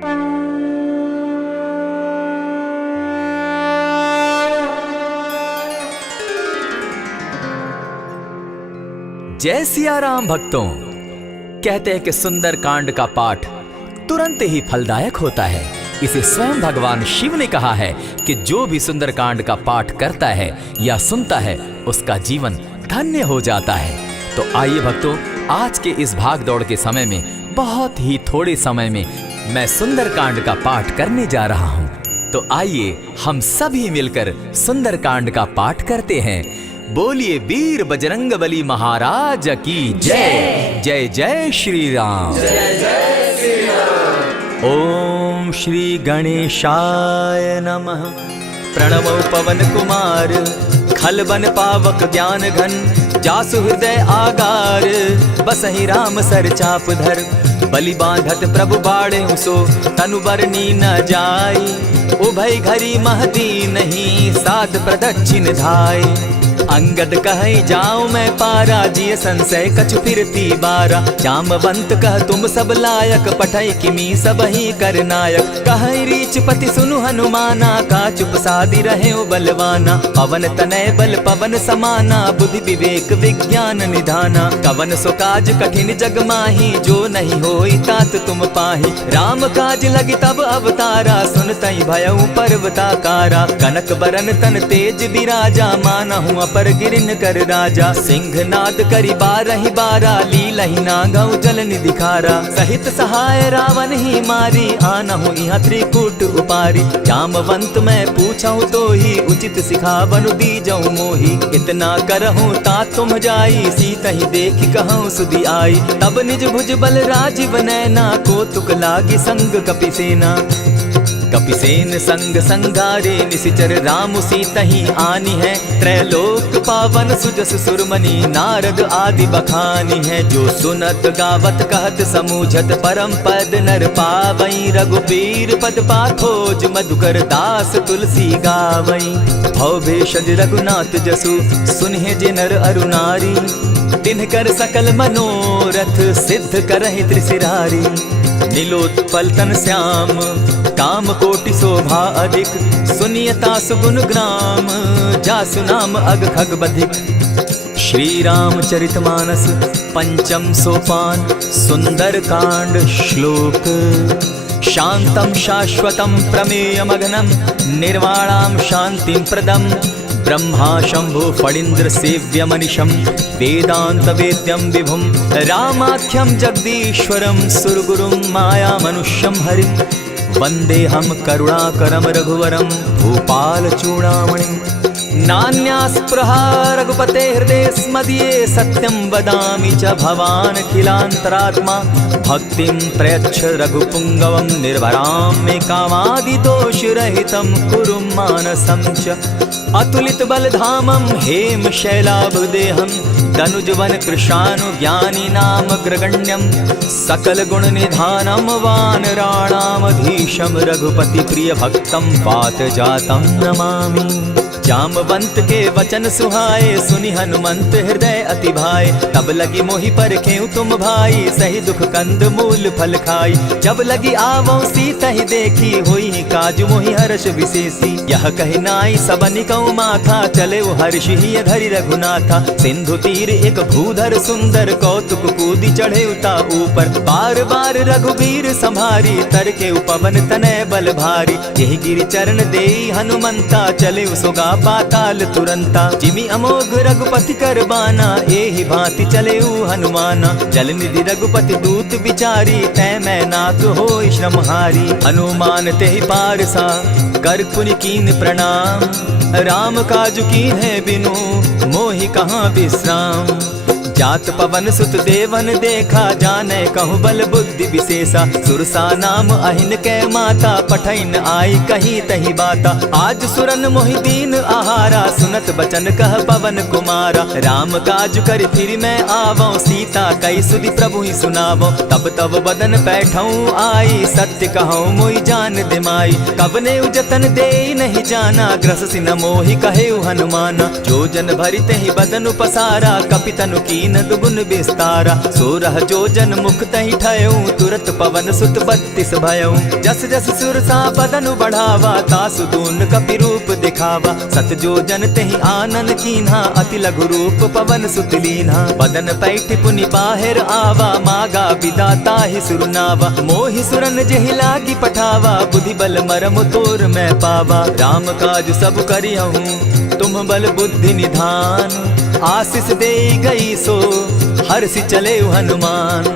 जय सिया राम भक्तों। कहते हैं कि सुंदर कांड का पाठ तुरंत ही फलदायक होता है। इसे स्वयं भगवान शिव ने कहा है कि जो भी सुंदर कांड का पाठ करता है या सुनता है उसका जीवन धन्य हो जाता है। तो आइए भक्तों, आज के इस भाग दौड़ के समय में बहुत ही थोड़े समय में मैं सुंदर कांड का पाठ करने जा रहा हूँ। तो आइए हम सभी मिलकर सुंदर कांड का पाठ करते हैं। बोलिए वीर बजरंगबली महाराज की जय। जय जय श्री राम। जय जय श्री राम। ओम श्री गणेशाय नमः। प्रणवो पवन कुमार, खल बन पावक ज्ञान घन, जासु हृदय आगार, बसहि राम सर चाप धर, बलि बांधत प्रभु बाढ़े सो, तनु बरनी न जाई, उभय घरी महदी नहीं, सात प्रदक्षिण धाय। अंगद कहे जाऊं मैं पारा, जिय संशय कछु फिरती बारा, जामवंत कह तुम सब लायक, पठै किमी सब ही कर नायक, कहे रीच पति सुनु हनुमाना, का चुप सादी रहे बलवाना, पवन तनय बल पवन समाना, बुद्धि विवेक विज्ञान निधाना, कवन सो काज कठिन जग माही, जो नहीं होई तात तुम पाही, राम काज लगी तब अवतारा, सुनतई भयउ पर्वताकारा, कनक बरन तन तेज बिराजा, मानहु पर गिरिन कर राजा, सिंह नाद करी बारहि बारा, लीलहि नागौ जल निधि खारा, सहित सहाय रावण ही मारी, आनहु इहाँ त्रिकूट उपारी, जामवंत मैं पूछऊं तो ही, उचित सिखावनु दीजऊं मोही, इतना करहूं ता तुम जाई, सीत ही देखि कहूं सुधि आई, तब निज भुज बल राजीव नैना, को तुक लागी संग कपिसेना, कपिसेन संग संगारे, निशिचर राम सीतहि आनी है, त्रैलोक पावन सुजस सुरमणि, नारद आदि बखानी है, जो सुनत गावत कहत समूझत, परम पद नर पावई, रघुबीर पद पाखोज, मधुकर दास तुलसी गावई, भव भेषज रघुनाथ जसु, सुनहि जे नर अरु नारी, तिनकर सकल मनोरथ, सिद्ध करहि त्रिशिरारी, नीलोत्पल तन श्याम, काम कोटि शोभा अधिक, सुनियता सुगुण ग्राम, जासु नाम अग खग बधिक। श्री रामचरितमानस पंचम सोपान, सुंदर कांड श्लोक। शांतम शाश्वतम प्रमेयमघनम, निर्वाणाम शांतिं प्रदम, ब्रह्मा शंभु फणीन्द्र सेव्य मनीषम, वेदांत वेद्यम विभुम, रामाख्यम जगदीश्वरम, सुरगुरुम माया मनुष्यम हरिम, वंदे हम करुणाकरम रघुवरम, भूपाल चूड़ामणिम, नान्यास्पृहा रघुपते हृदय स्मदीये, सत्यं वदामि च भवान् खिलान्तरात्मा, भक्तिं प्रयच्छ रघुपुङ्गवं, निर्भरां मे कामादिदोषरहितं, कुरु मानसं च अतुलित बलधामं, हेम शैलाभदेहं, तनुजवन कृशानु ज्ञानी नाम ग्रगण्यं, सकल गुण निधानं, वानराणामधीशं, रघुपति प्रिय भक्तं, वात जातं नमामि। जामवंत के वचन सुहाए, सुनि हनुमंत हृदय अति भाए, तब लगी मोहि परखेउ तुम भाई, सही दुख कंद मूल फल खाई, जब लगी आवो सीता ही देखी, होई काज मोहि हर्ष विशेषी, यह कहि नाई सबनि कौ माथा, चले वो हर्ष ही धरि रघुनाथा, सिंधु तीर एक भूधर सुंदर, कौतुक कूदी चढ़े उता ऊपर, बार बार रघुबीर संभारी, तर के उपवन तनय बल भारी, यही गिरि चरण देई हनुमंता, चले सुगा पाताल तुरंता, जिमि अमोघ रघुपति कर बाना, एहि भांति चले हनुमाना, जल निधि रघुपति दूत बिचारी, तै मैं नाथ होई श्रमहारी, हनुमान तेहि पारसा, कर पुनि कीन प्रणाम, राम काज कीन है बिनु, मोहि कहाँ विश्राम, जात पवन सुत देवन देखा, जाने कहूँ बल बुद्धि विशेषा, सुरसा नाम अहिन कै माता, पठैन आई कहीं तही बाता, आज सुरन मोहि दीन आहारा, सुनत बचन कह पवन कुमारा, राम काज कर फिर मैं आवो, सीता कई सुधि प्रभु ही सुनावो, तब तब बदन बैठऊँ आई, सत्य कहूँ मोहि जान दिमाई, कबने उजतन दे नहीं जाना, ग्रस सिन मोहि कहे हनुमाना, जो जन भरित ही बदन पसारा, कपितनु की तीन दुगुन विस्तारा। 16 जोजन मुख तहि ठयऊ, तुरत पवन सुत 32 भयऊ। जस जस सुर सा बदन बढ़ावा, तासु दून कपि रूप दिखावा। 7 जोजन तेहि आनन कीन्हा, अति लघु रूप पवन सुत लीन्हा। बदन पैठ पुनि बाहिर आवा, मागा विदाता ही सुरनावा। मोहि सुरन जेहि लागी पठावा, बुद्धि बल मरम तोर मैं पावा। राम काज सब करियहूँ, तुम बल बुद्धि निधान। आशीष दे गई सो हर्षि चले हनुमान।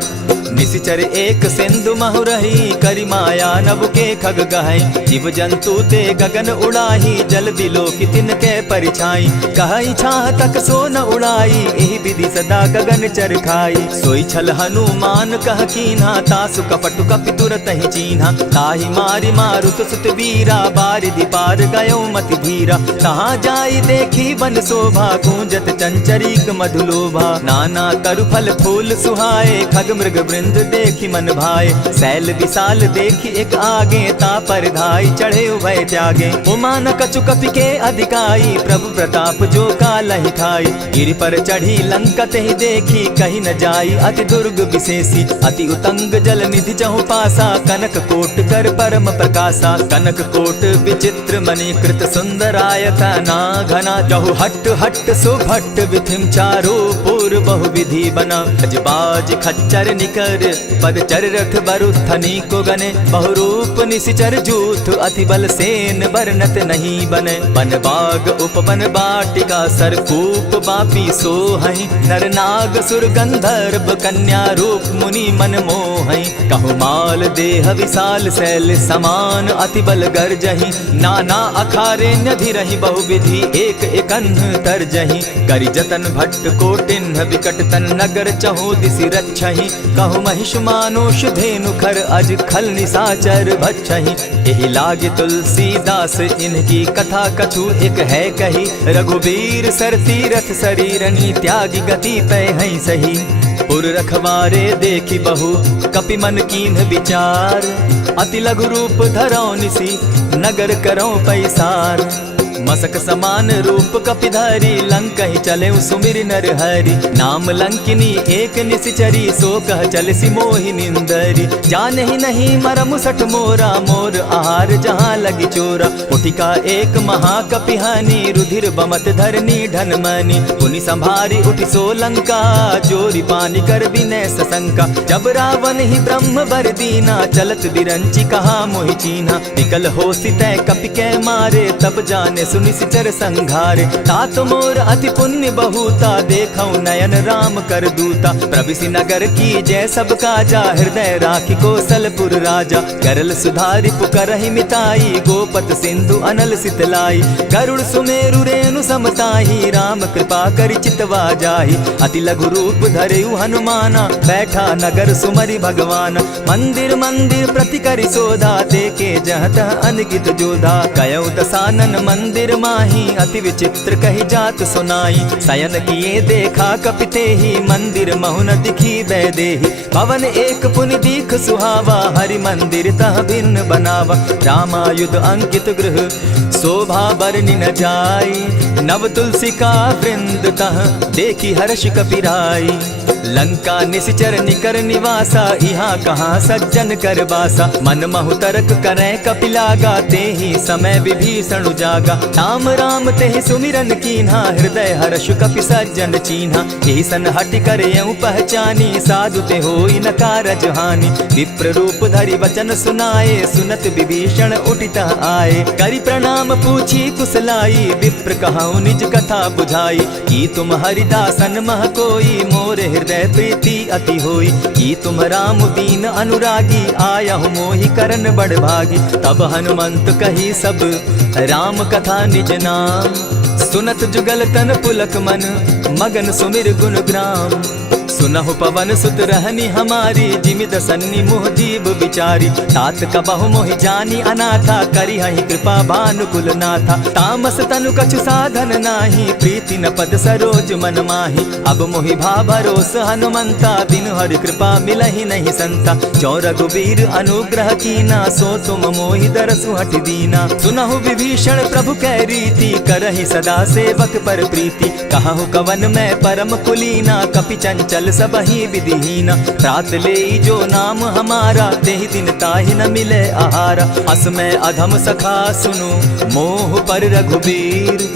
निशिचर एक सिंधु महु रही, करि माया नभ के खग गहई। जीव जंतु ते गगन उड़ाही, जल बिलो की तिनके परिछाई। कहई छाह तक सो न उड़ाई, एहि विधि सदा गगन चर खाई। सोई छल हनुमान कह कीन्हा, तासु कपटु कपि तुरत ही चीन्हा। ताहि मारि मारुत सुत वीरा, बारिधि पार गयो मति धीरा। तहाँ जाई देखी वन शोभा, गूंजत चंचरीक मधुलोभा। नाना तरु फल फूल सुहाए, खग मृग वृंद देखी मन भाए। शैल विशाल देखी एक आगे, तापर धाई चढ़े उभय त्यागे। उमान कछु कपि के अधिकाई, प्रभु प्रताप जो कालहि ठाई। गिरि पर चढ़ी लंका तेहि देखी, कहीं न जाई अति दुर्ग विशेषी। अति उतंग जल निधि चहु पासा, कनक कोट कर परम प्रकाशा। कनक कोट विचित्र मणिकृत सुंदरायता ना घना। जहु हट हट सुभट विधिम चारो पूर बहु विधि बना। अजबाज खच्चर निकर पदचर रथ बरुथनी को गने। बहुरूप निशिचर जूथ, अति बल सेन बरनत नहीं बने। बन बाग उपवन बाटिका, सरकूप बापी सोहई। नर नाग सुर गंधर्व, कन्या रूप मुनि मन मोहई। कहु माल देह विशाल शैल समान, अति बल गर्जही। नाना अखारे न्यधिरहि बहुविधि, एक एकन्ह तरजही। करि जतन भट्ट कोटिन्ह, विकट तन नगर चहु दिसि रक्षहि। कहु महिष मानुष धेनु खर, अज खल निशाचर भक्षहि। एहि लागे तुलसीदास, इनकी कथा कछु एक है कही। रघुबीर सर तीरथ शरीरनी, त्यागी गति पै हई सही। पुर रखवारे देखी बहु, कपि मन कीन्ह विचार। अति लघु रूप धरौ निसी, नगर करौ पैसार। मसक समान रूप कपिधारी, लंकहि चले सुमिर नर हरि। नाम लंकिनी एक निशिचरी, सो कह चल सी मोहि निंदरी। जानहि नहीं मरम सठ मोरा, मोर आहार जहाँ लगी चोरा। उठिका एक महाकपिहानी, रुधिर बमत धरनी ढन मनी। पुनि संभारी उठि सो लंका, जोरी पानी कर विनय सशंका। जब रावण ही ब्रह्म बर दीना, चलत बिरंची कहा मोहि चीन्हा। निकल हो सितै कपि कै मारे, तब जाने सुनि सिचर संघारे। तात मोर अति पुण्य बहुता, देखौ नयन राम कर दूता। प्रविशि नगर की जय सब काजा, हृदय राखी कौशलपुर राजा। करल सुधारि पुकरहि मिताई, गोपत सिंधु अनल सितलाई। गरुड़ सुमेरु रेणु समताही, राम कृपा करि चितवा जाहि। अति लघु रूप धरेउ हनुमाना, बैठा नगर सुमरि भगवान। मंदिर मंदिर प्रति करि सोधा, देखे जहत अनगित जोधा। गयौ दसानन मंदिर माही, अति विचित्र कही जात सुनाई। शयन किए देखा कपिते ही, मंदिर महु न दिखी वैदेही। पवन एक पुनि दीख सुहावा, हरि मंदिर तह भिन्न बनावा। रामायुध अंकित गृह, शोभा बरनि न जाई। नव तुलसी का वृंद तह, देखी हर्ष कपिराई। लंका निशिचर निकर निवासा, यहाँ कहाँ सज्जन कर बासा। मन महु तरक करै कपिलागा, तेहि समय विभीषण जागा। राम राम तेहि सुमिरन कीन्हा, हृदय हर्ष कपि सज्जन चीन्हा। एहि सन हटि कर यूं पहचानी, साधु ते होई न कारज हानि। विप्र रूप धरि वचन सुनाए, सुनत विभीषण उठित आए। करि प्रणाम पूछी कुशलाई, विप्र कहऊँ निज कथा बुझाई। की तुम हरिदासन मह कोई, मोर हृदय प्रीति अति होई। की तुम राम दीन अनुरागी, आयहु मोहि करन बड़ भागी। तब हनुमंत कही सब राम कथा निज नाम। सुनत जुगल तन पुलक मन, मगन सुमिर गुण ग्राम। सुनहु पवन सुत रहनी हमारी, जिमि दसन्नी मोह जीव विचारी। तात कबहु मोहि जानी अनाथा, करी हहि कृपा भानुकुल नाथा। तामस तनु कछु साधन नाही, प्रीति न पद सरोज मन माही। अब मोहि भा भरोस हनुमंता, बिनु हरि कृपा मिलहि नहीं संता। जो रघुबीर अनुग्रह कीना, सो तुम मोहि दरसु हठ दीना। सुनहु विभीषण प्रभु कै रीति, करहि सदा सेवक पर प्रीति। कहु कवन मैं परम कुलीना, कपि चंचल सबहि विधिहीना। त्रात लेई जो नाम हमारा, तेहि दिन ताहि न मिले आहारा। अस मैं अधम सखा सुनु, मोह पर रघुबीर।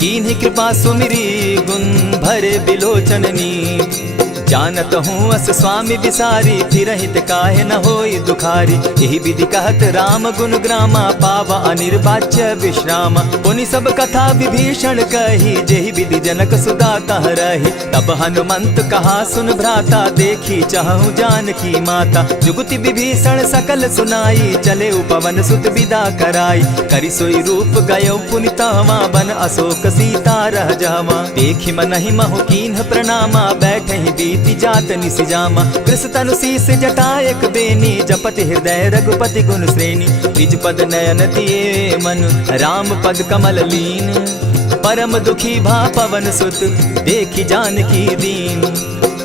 कीन्ही कृपा सुमिरी, गुण भरे बिलोचन नीर। जानत हूँ अस स्वामी विसारी, फिरहित काहे न होई दुखारी। यही विधि कहत राम गुण ग्रामा, पावा अनिर्वाच्य विश्राम। पुनि सब कथा विभीषण कही, जेहि विधि जनक सुता तह रही। तब हनुमंत कहा सुन भ्राता, देखी चाहूँ जानकी माता। जुगति विभीषण सकल सुनाई, चले पवन सुत विदा कराई। करि सोई रूप गयो पुनि तहवा, बन अशोक सीता रह जावा। देखी मनहि महु कीन्ह प्रणामा, बैठहि बीति जात निसिजामा। कृष तनु शीस जटायक बेनी, जपति हृदय रघुपति गुण श्रेणी। निज पद नयन दिए मन, राम पद कमल लीन। परम दुखी भा पवन सुत, देखी जानकी दीन।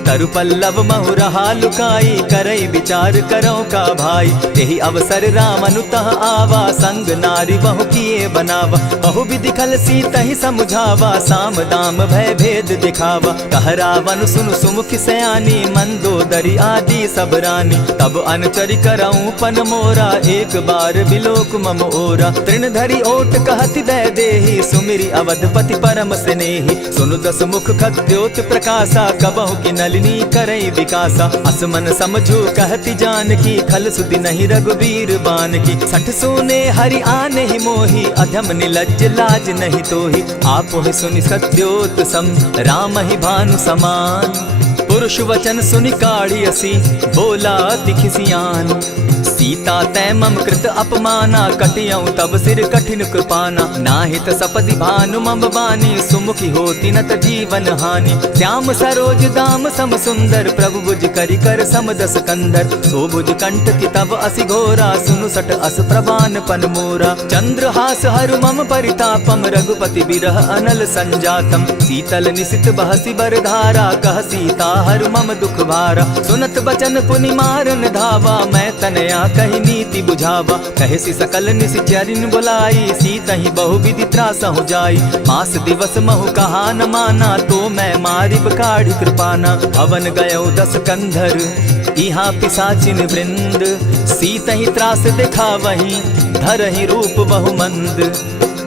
तरु पल्लव महु रहा लुकाई, करई विचार करो का भाई। यही अवसर राम अनुतः आवा, संग नारी बहु किए बनावा। बहु विधि खल सीतहि समुझावा, साम दाम भय भेद दिखावा। कह रावण सुनु सुमुख सयानी, मंदोदरी आदि सब रानी। तब अनुचरि करऊं पन मोरा, एक बार बिलोक मम ओरा। तृण धरि ओट कहति दय देहि, सुमिरि अवधपति परम स्नेही। सुनु दस मुख खद्योत प्रकाशा, कबहु कि नलिनी करई विकासा। असमन समझो कहति जानकी, खल सुधि नहीं रघुबीर बान की। सठ सोने हरि आने ही मोही, अधम निलज्ज लाज नहीं तोही। आपो ही सुनि सत्योत सम, राम ही भानु समान। पुरुष वचन सुनि काढ़ियसी, बोला अति खिसियान। सीता तै मम कृत अपमाना, कटियऊं तब सिर कठिन कृपाना। नाहित सपदि भानु मम बानी, सुमुखी होती न त जीवन हानि। श्याम सरोज दाम सम सुंदर, प्रभु बुझ करि कर समदस कंदर। सो बुझ कंठ की तब असि घोरा, सुनु सट अस प्रवान पन मोरा। चंद्रहास हरु मम परितापम, रघुपति बिरह अनल संजातम। शीतल निशित बहसी बरधारा, कह सीता हरु मम दुख भारा। सुनत बचन पुनि मारन धावा, मैं तनया कही नीति बुझावा। कहसी सकल निशिचरिन बुलाई, सीतहि बहु विधि त्रास हो जाई। मास दिवस महु कहा न माना, तो मैं मारिब काढ़ी कृपाना। हवन गयो 10 कंधर, इहाँ पिशाचिन वृंद। सीतहि त्रास दिखावहि, धरहि रूप बहु मंद।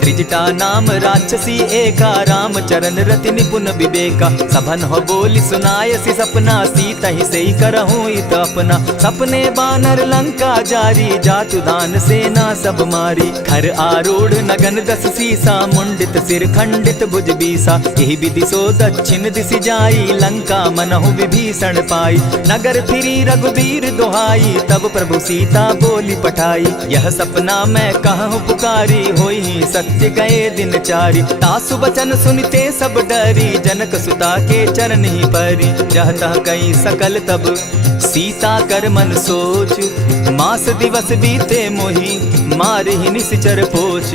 त्रिजटा नाम राक्षसी एका, राम चरण रति निपुण विवेका। सभन हो बोली सुनायसी सपना, सीतहि सेई करहूँ इत अपना। सपने बानर लंका जारी, जातु दान सेना सब मारी। खर आरूढ़ नगन 10 सीसा, मुंडित सिर खंडित भुज बीसा। यही विधि सो दक्षिण दिशि जाई, लंका मनहु विभीषण पाई। नगर फिरी रघुबीर दुहाई, तब प्रभु सीता बोली पठाई। यह सपना मैं कहूँ पुकारी, होई सत्य गए दिन चारी। तासु बचन सुनते सब डरी, जनक सुता के चरण ही परी। जहता कई सकल तब सीता कर मन सोच, मास दिवस बीते मोही, मारे ही निश्चर पोच।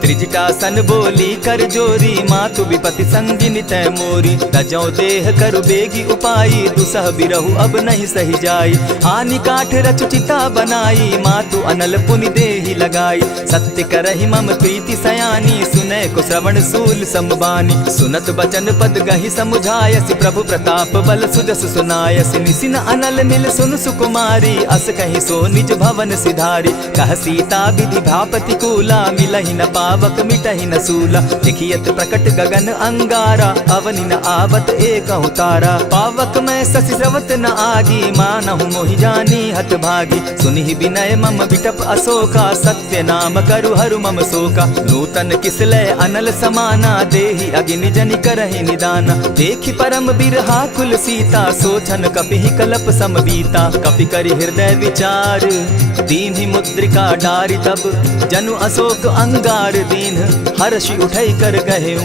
त्रिजटा सन बोली कर जोरी, मातु विपति संगिनी तै मोरी। तजौ देह करु बेगी उपाई, दुसह बिरहु अब नहीं सही जाई। हानि काठ रच चिता बनाई, मातु अनल पुनि देहि लगाई। सत्य करहि मम प्रीति सयानी, सुनै को श्रवण सूल समबानी। सुनत बचन पद गहि समुझायसि, प्रभु प्रताप बल सुजस सुनायसि। निसिन अनल मिल सुन सुकुमारी, अस कहि सो निज भवन सिधारी। कह सीता विधि भापति कूला, मिलहि न पावक मिटहि न सूला। देखियत प्रकट गगन अंगारा, अवनि न आवत एकहु तारा। पावक मैं शशि स्रवत न आगी, मानहु मोहि जानी हत भागी। सुनिहि विनय मम बिटप अशोका, सत्य नाम करु हरु मम शोका। नूतन किसलय अनल समाना, देहि अगिनि जनि करहि निदाना। देखि परम बिरहा कुल सीता, सोचन कपिहि कलप समबीता। कपि करि हृदय विचार, दीन्हि मुद्रिका डारि तब। जनु अशोक अंगार दीन, हर्षि उठै कर गहेऊ।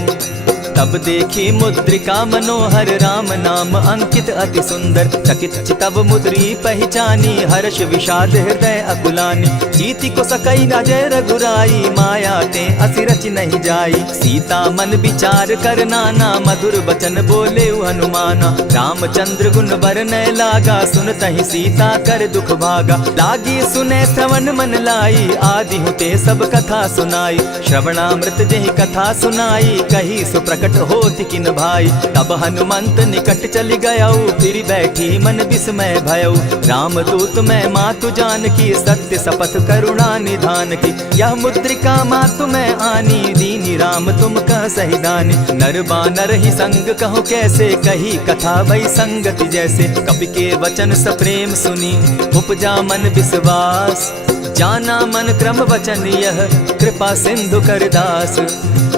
तब देखी मुद्रिका मनोहर राम नाम अंकित अति सुंदर। चकित चितव मुद्री पहचानी हर्ष विषाद हृदय अकुलानी। जीति को सकई न जय रघुराई माया ते असि रच नहीं जाई। सीता मन विचार कर नाना मधुर बचन बोले हनुमाना। रामचंद्र गुण बरनय लागा सुनतहि सीता कर दुख भागा। लागी सुने श्रवण मन लाई आदि हुते सब कथा सुनाई। श्रवणामृत जेहि कथा सुनाई कही सुप्रकट होति किन भाई। तब हनुमंत निकट चली गयऊ फिर बैठी मन विस्मय भयऊ। राम दूत मैं मातु जान की सत्य शपथ करुणा निधान की। यह मुद्रिका मातु मैं आनी दीनी राम तुम कह सही दानी। नर बानर ही संग कहो कैसे कही कथा भई संगति जैसे। कपि के वचन सप्रेम सुनी उपजा मन विश्वास। जाना मन क्रम वचन यह कृपा सिंधु कर दास।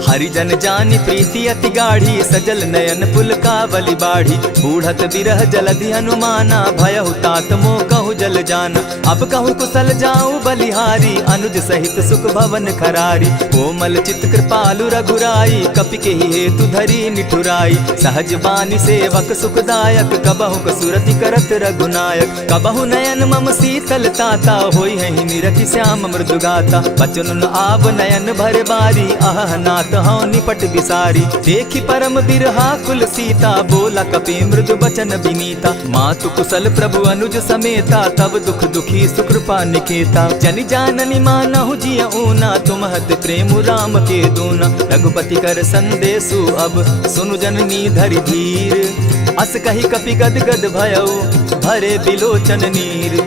हरिजन जानी प्रीति अति गाढ़ी सजल नयन पुलकावली बाढ़ी। बूढ़त बिरह जलधि हनुमाना भयहु तात मोह कहु जल जाना। अब कहु कुशल जाऊं बलिहारी अनुज सहित सुख भवन खरारी। कोमल चित कृपालु रघुराई कपि के हेतु धरी निठुराई। सहज बानी सेवक सुखदायक कबहु कसुरति करत रघुनायक। कबहु नयन मम शीतल ताता होई है निरखि श्याम मृदु गाता। बचन आव नयन भर बारी आह नाथ हौ निपट बिसारी। देखी परम बिरहा कुल सीता बोला कपि मृदु बचन विनीता। मातु कुशल प्रभु अनुज समेता तब दुख दुखी सुकृपा निकेता। जनि जाननी मानहु जिय ऊना तुम हत प्रेम राम के दूना। रघुपति कर संदेशु अब सुनु जननी धरि धीर। अस कही कपि गद गद भयऊ भरे बिलोचन नीर।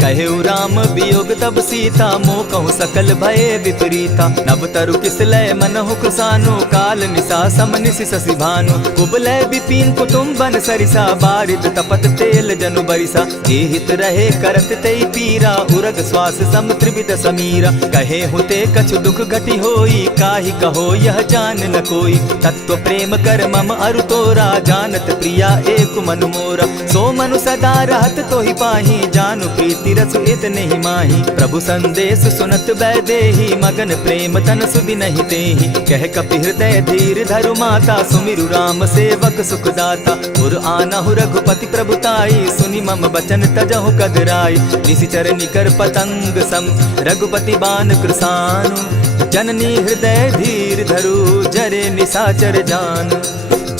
कहेउ राम वियोग तब सीता मोह कहूँ सकल भये विपरीता। नव तरु किसलय मनहु कुसानु काल निशा सम निशि शशि भानु। कुबलय विपिन कुटुम्बन सरिसा बारिद तपत तेल जनु बरिसा। जे हित रहे करत तेई पीरा उरग श्वास सम त्रिविध समीरा। कहे हुते कछु दुख घटी होई काहि कहो यह जान न कोई। तत्व प्रेम कर मम अरु तोरा जानत प्रिया एक मनु मोरा। सो मनु सदा रहत तोहि पाही जानु प्रीति रसु इतने ही माही। प्रभु संदेश सुनत बैदेही मगन प्रेम तन सुधि नहीं तेहि। कह कपि हृदय धीर धरु माता सुमिरु राम सेवक सुखदाता। उर आनहु रघुपति प्रभुताई सुनि मम बचन तजहु कदराई। निशिचर निकर पतंग सम रघुपति बान कृसानु। जननी हृदय धीर धरु जरे निशाचर जान।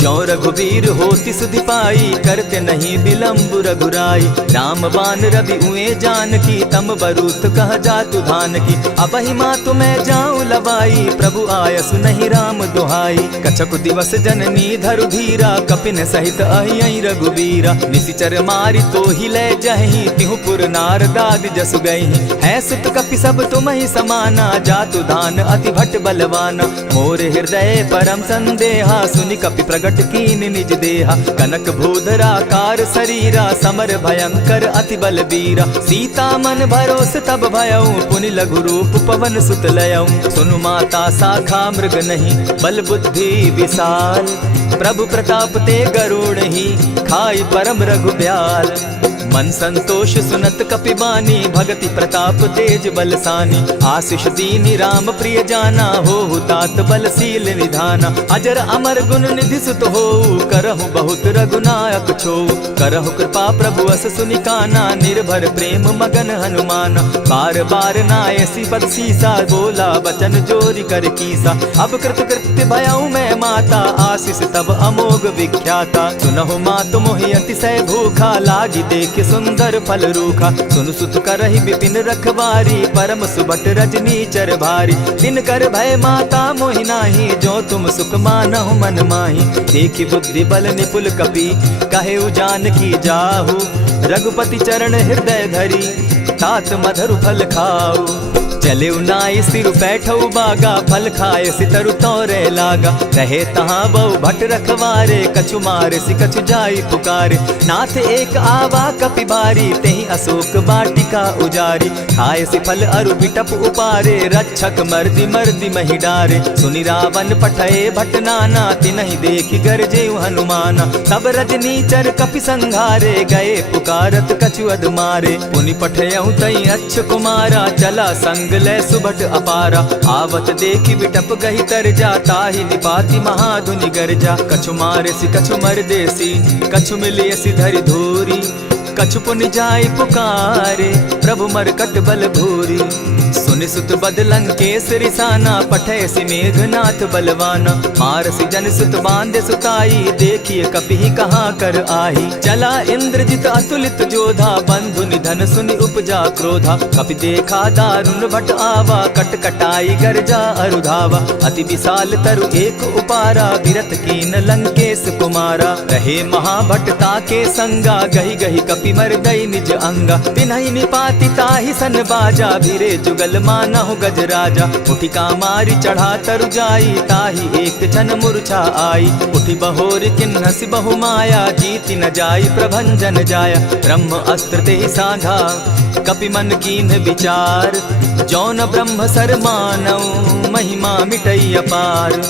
ज्यों रघुवीर होति सुधि पाई करते नहीं विलम्ब रघुराई। राम बान रवि उए जान की तम बरूथ कह जातु धान की। अबहि मातु मैं जाऊं लवाई प्रभु आयसु नहीं राम दुहाई। कछक दिवस जननी धरु धीरा कपिन सहित अहि रघुवीरा। निशिचर मारी तो ही ले जहि तिहुपुर नारदादि जसु गई। है सुत कपि सब तुम ही समाना जातु धान अति भट बलवाना। मोर हृदय परम संदेहा सुनि कपि प्रगट कीन निज देहा। कनक भूधराकार शरीरा समर भयंकर अति बलबीरा। सीता मन भरोस तब भयऊ पुनि लघु रूप पवन सुत लयऊ। सुनु माता शाखा मृग नहीं बल बुद्धि विशाल। प्रभु प्रताप ते गरुड़ ही खाई परम रघुब्याल। मन संतोष सुनत कपि बानी भगति प्रताप तेज बलसानी। आशीष दीनी राम प्रिय जाना हो तात बलशील निधाना। अजर अमर गुण निधि सुत हो करहु बहुत रघुनायक छो। करहु कृपा प्रभु अस सुनि काना निर्भर प्रेम मगन हनुमाना। बार बार नायसी पद सीसा बोला बचन जोरी कर कीसा। अब कृत कृत्य भयऊ मैं माता आशीष तब अमोघ विख्याता। सुनहु मातु मोहि अतिशय भूखा लागी देख सुंदर फल रूखा। सुन सुत करहि विपिन रखवारी परम सुबट रजनी चर भारी। दिन कर भय माता मोहि नाही जो तुम सुख मानहु मन माही। देखि बुद्धि बल निपुल कपि कहे जान की जाहु। रघुपति चरण हृदय धरी तात मधुर फल खाऊ। चले नाई सिर बैठऊ बागा फल खाए सितरु तोरे लागा। रहे तहाँ बहु भट रखवारे कछु मारे सि कछु जाई पुकारे। नाथ एक आवा कपि बारी तेहि अशोक वाटिका उजारी। खाए सि फल अरु बिटप उपारे रक्षक मर्दि मर्दि महि डारे। सुनि रावण पठये भट नाना तिनहि देखि गरजेउ हनुमाना। तब रजनी चर कपि संघारे गए पुकारत कछु अध मारे। पुनि पठयउ तई अच्छ कुमारा चला संग लय सुभट अपारा। आवत देखी विटप गही तर जाता ही निपाति महाधुनि गर्जा। कछु मारेसी कछु मर देसी कछु मिलियसी धरि धूरी। कछु पुनि जाय पुकारे प्रभु मरकट बल भूरी। सुनि सुत बद लंकेश रिसाना पठैसी मेघनाथ बलवाना। मारसी जन सुत बांधे सुताई देखिए कपि कहाँ कर आही। चला इंद्रजित अतुलित जोधा बंधु निधन सुनि उपजा क्रोधा। कपि देखा दारुण भट आवा कट कटाई गर्जा अरुधावा। अति विशाल तरु एक उपारा विरत कीन लंकेश कुमारा। रहे महाभटता के संगा गही गही कपि मरदई निज अंगा। तिन्हि निपाति ताहि सन बाजा भिरे जुगल मानहु गजराजा। उठी कामारी चढ़ा तरु जाई ताहि एक जन मूर्छा आई। उठी बहोर किन्नसी बहु माया जीति न जाई प्रभंजन जाया। ब्रह्म अस्त्र ते साधा कपि मन कीन विचार। जौन ब्रह्म सर मानव महिमा मिटई अपार।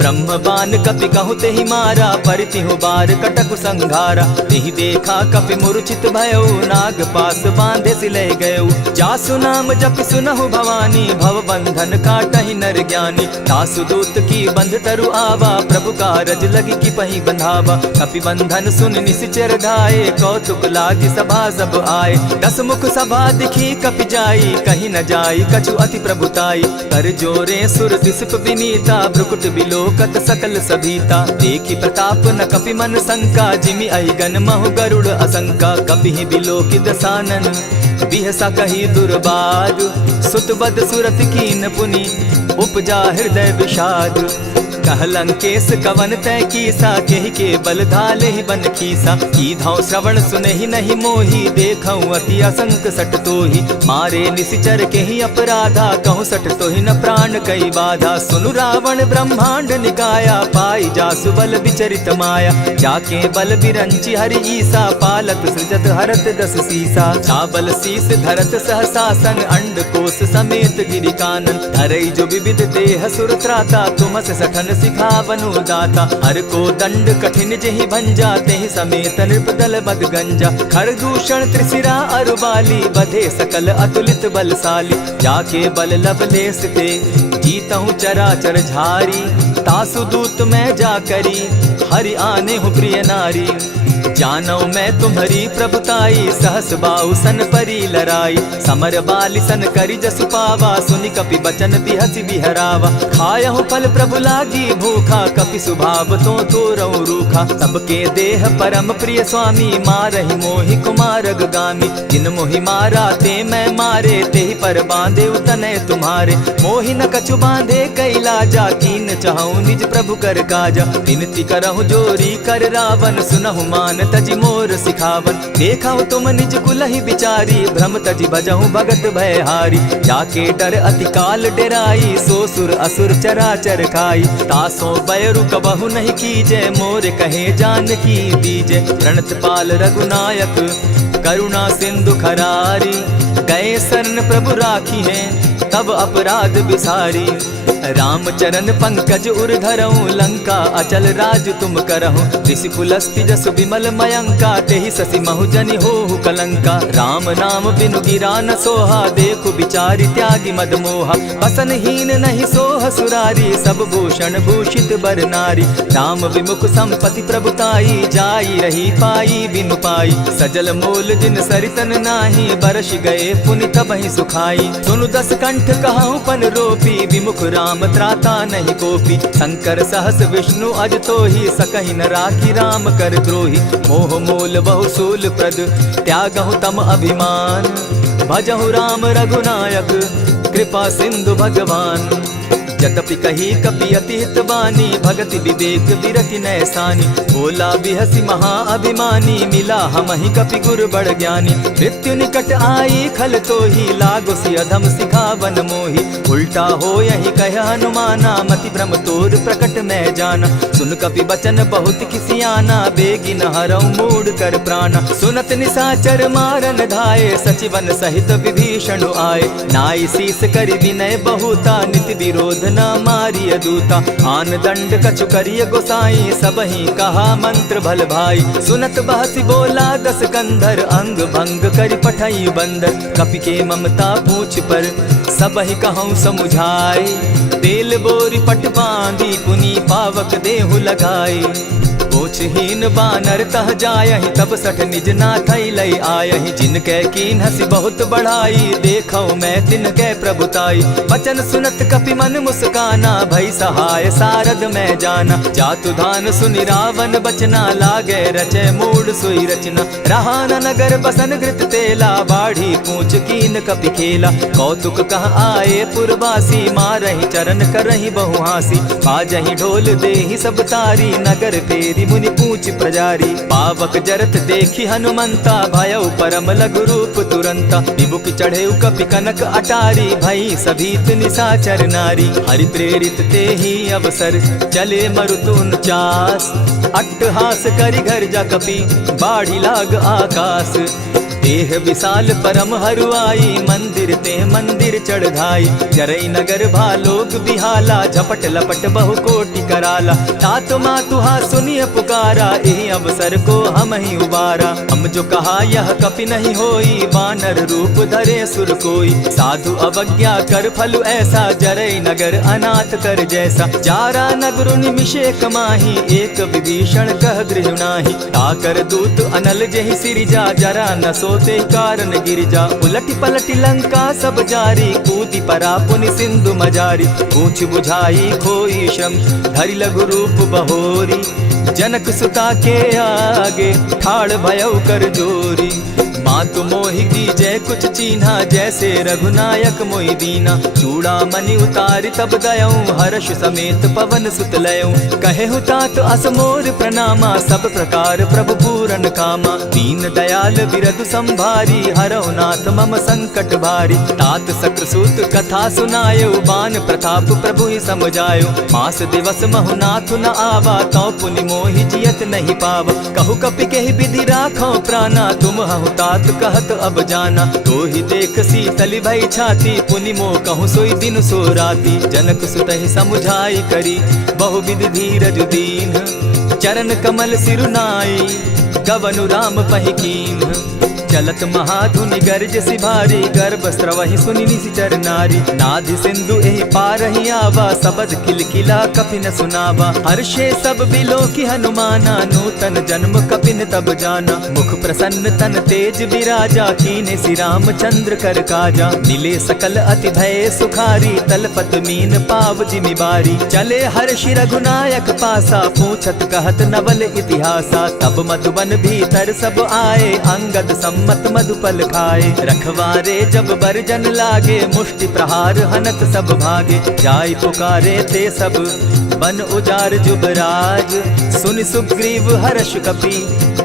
ब्रह्म बान कपि कहु तेहि मारा परितिहु बार कटकु संघारा। तेहि देखा कपि मूर्छित भयो नाग पास बांधे सिले गयो। जासु नाम जपि सुनहु भवानी भव बंधन काटहि नर ज्ञानी। तासु दूत की बंध तरु आवा प्रभु कारज लगी की पही बंधावा। कपि बंधन सुन निसिचर धाये कौतुक लागी सभा सब आए। दस मुख सभा दिखी कपि जाई कहीं न जाई कछु अति प्रभुताई। कर जोरे सुर दिसप विनीता भ्रुकुट बिलो कत सकल सभीता। देखी प्रताप न कपि मन शंका जिमि अहिगन महु गरुड़ असंका। कपि बिलोकि दसानन बिहसा कही दुर्बाद। सुत बद सुरत कीन पुनि उपजा हृदय विषाद। कह लंकेश कवन तय कीसा केहि के बल धाले ही बन खीसा। की धाव श्रवण सुने ही नहीं मोही देखऊं अति असंक सट तोही। मारे निसिचर के ही अपराधा कहूँ सट तो ही न प्राण कई बाधा। सुनु रावण ब्रह्मांड निकाया पाई जासु बल विचरित माया। जाके बल बिरंची हरि ईसा पालत सृजत हरत दस सीसा। चाबल शीस धरत सहसासन अंड कोश समेत गिरि कानन। धरई जो विविध देह सुर त्राता तुम से सठन सिखावनु दाता। हर को दंड कठिन जेहि भंजा तेहि समेत नृपदल बद गंजा। खरदूषण त्रिशिरा अरुबाली बधे सकल अतुलित बलशाली। जाके बल लवलेस ते जीतहु चराचर झारी। तासु दूत मैं जा करी हरि आने हूँ प्रिय नारी। जानो मैं तुम्हारी प्रभुताई सहस बाहु सन परी लराई। समर बाली सन करी जसु पावा सुनि कपि बचन बिहसि बिहरावा। खायहु फल प्रभु लागी भूखा कपि सुभाव तो तोरहु रूखा। सबके देह परम प्रिय स्वामी मारहि मोहि कुमारग गामी। जिन मोहि मारा ते मैं मारे तेहि पर बांधे उतने तुम्हारे। मोहि न कछु बांधे कैलाजा कीन चाहूं निज प्रभु कर काजा। विनती करहु जोरी कर रावण सुनहु मान तजी मोर सिखावन। देखा तुम निज कुलहि बिचारी भ्रम तजी भजहु भगत भयहारी। जाके डर अति काल डेराई सो सुर असुर चराचर खाई। तासो बैरु कबहु नहीं कीजे मोर कहे जानकी दीजे। प्रणत पाल रघुनायक करुणा सिंधु खरारी। गए शरण प्रभु राखी हैं तब अपराध बिसारी। रामचरण पंकज उर धरऊं लंका अचल राज तुम करहूं। ऋषि पुलस्ति जस विमल मयंका तेहि ससि महु जनि होहु कलंका। राम नाम बिनु गिरा न सोहा देखु बिचारी त्यागी मद मोहा। बसन हीन नहीं सोह सुरारी सब भूषण भूषित बर नारी। राम विमुख संपति प्रभुताई जाई रही पाई बिनु पाई। सजल मोल जिन सरितन नाही बरस गए पुनि तबहि सुखाई। सुनु दस कंठ कहूं पन रोपी विमुख राम त्राता नहीं कोपी। शंकर सहस विष्णु अज तो ही सकहि न राखी राम कर द्रोही। मोह मूल बहु सूल प्रद त्यागहु तम अभिमान। भजहु राम रघुनायक कृपा सिंधु भगवान। जतपि कही कपि अति हितवानी भगति विवेक विरति नैसानी। बोला बिहसी महा अभिमानी मिला हमहि कपि गुर बड़ ज्ञानी। मृत्यु निकट आई खल तो ही लागो सि अधम सिखावन मोही। उल्टा हो यही कह हनुमाना मति भ्रम तोर प्रकट मैं जाना। सुन कपि बचन बहुत खिसियाना बेगी न हरऊं मूड कर प्राणा। सुनत निशाचर मारन धाये सचिवन सहित विभीषण आए। नाई शीस करि विनय बहुता नित विरोध न मारिय दूता। आन दंड कछु करिय गोसाई, सबहि कहा मंत्र भल भाई। सुनत बहसी बोला दस कंधर, अंग भंग करि पठई बंदर। कपि के ममता पूछ पर, सबहि कहूँ समुझाए। तेल बोरी पट बांधी, पुनि पावक देहु लगाई। पूछहीन बानर तह जायहि, तब सठ निज नाथ लई आयहि। जिनके कीन हसी बहुत बढ़ाई, देखौ मैं तिनके प्रभुताई। बचन सुनत कपि मन मुस्काना, भई सहाय सारद मैं जाना। जातु धान सुनि रावण बचना, लागे रचे मूड सोई रचना। रहा न नगर बसन घृत तेला, बाढ़ी पूछ कीन कपि खेला। कौतुक कह आए पुरवासी, मारहि चरण करहि बहु हासी। बाजहि ढोल देहि सब तारी, नगर फेरी मुनि पूछ प्रजारी। पावक जरत देखी हनुमंता, भयउ परम लघु रूप तुरंता। विमुख चढ़े कपि कनक अटारी, भई सभीत निशाचर नारी। हरि प्रेरित ते ही अवसर, चले मरुतुन चास। अट्टहास करि घर जा कपि, बाढ़ी लाग आकाश। देह विशाल परम हरुआई, मंदिर ते मंदिर चढ़ाई। जरई नगर भालोक बिहाला, झपट लपट बहु कोटि कराला। तात मातुहा सुनिय पुकारा, एहि अवसर को हम ही उबारा। हम जो कहा यह कपि नहीं होई, बानर रूप धरे सुर कोई। साधु अवज्ञा कर फल ऐसा, जरई नगर अनाथ कर जैसा। जारा नगर निमिषे कमाही, एक विभीषण कह गृह नाही। ताकर दूत अनल जेहि सिरिजा, जरा न सोते कारण गिरिजा। उलटी पलटी लंका सब जारी, कूदी परा पुनि सिंधु मजारी। पूछ बुझाई खोई श्रम, धरि लघु रूप बहोरी। जनक सुता के आगे, ठाड़ भयउ कर जोरी। मातु मोहि दीजै कुछ चीन्हा, जैसे रघुनायक मोहि दीना। चूड़ा मणि उतारि तब दयऊं, हर्ष समेत पवन सुत लयऊं। कहे तात असमोर प्रणामा, सब प्रकार प्रभु पूरन कामा। दीन दयाल बिरदु संभारी, हरौ नाथ मम संकट भारी। तात सक्रसूत कथा सुनायो, बान प्रताप प्रभु ही समझायो। मास दिवस महु नाथ न आवा, तौ पुनि मोहि जियत नहीं पावा। कहु कपि केहि विधि राखो प्राणा, तुम हहु तात कहत अब जाना। तो ही देख शीतल भई छाती, पुनि मोह कहूँ सोई दिन सो राती। जनक सुतहि समुझाई करी, बहुविधि धीरज दीन। चरण कमल सिरुनाई, गवनु राम पहि कीन्ह। चलत महाधुनि गर्ज सिभारी, गर्भ स्रवहि सुनि निशिचर नारी। नाधि सिंधु एहि पारहि आवा, सबद किलकिला कपि न सुनावा। हर्षे सब बिलोकी हनुमाना, नूतन जन्म कपिन तब जाना। मुख प्रसन्न तन तेज विराजा, कीने श्री रामचंद्र कर काजा। मिले सकल अति भय सुखारी, तलपत मीन पाव जिमि बारी। चले हर्षि रघुनायक पासा, पूछत कहत नवल इतिहासा। तब मधुबन भीतर सब आए, अंगद मत मधुपल खाए। रखवारे जब बरजन लागे, मुष्टि प्रहार हनत सब भागे। जाय पुकारे ते सब, बन उजार जुबराज। सुनि सुग्रीव हर्ष कपि,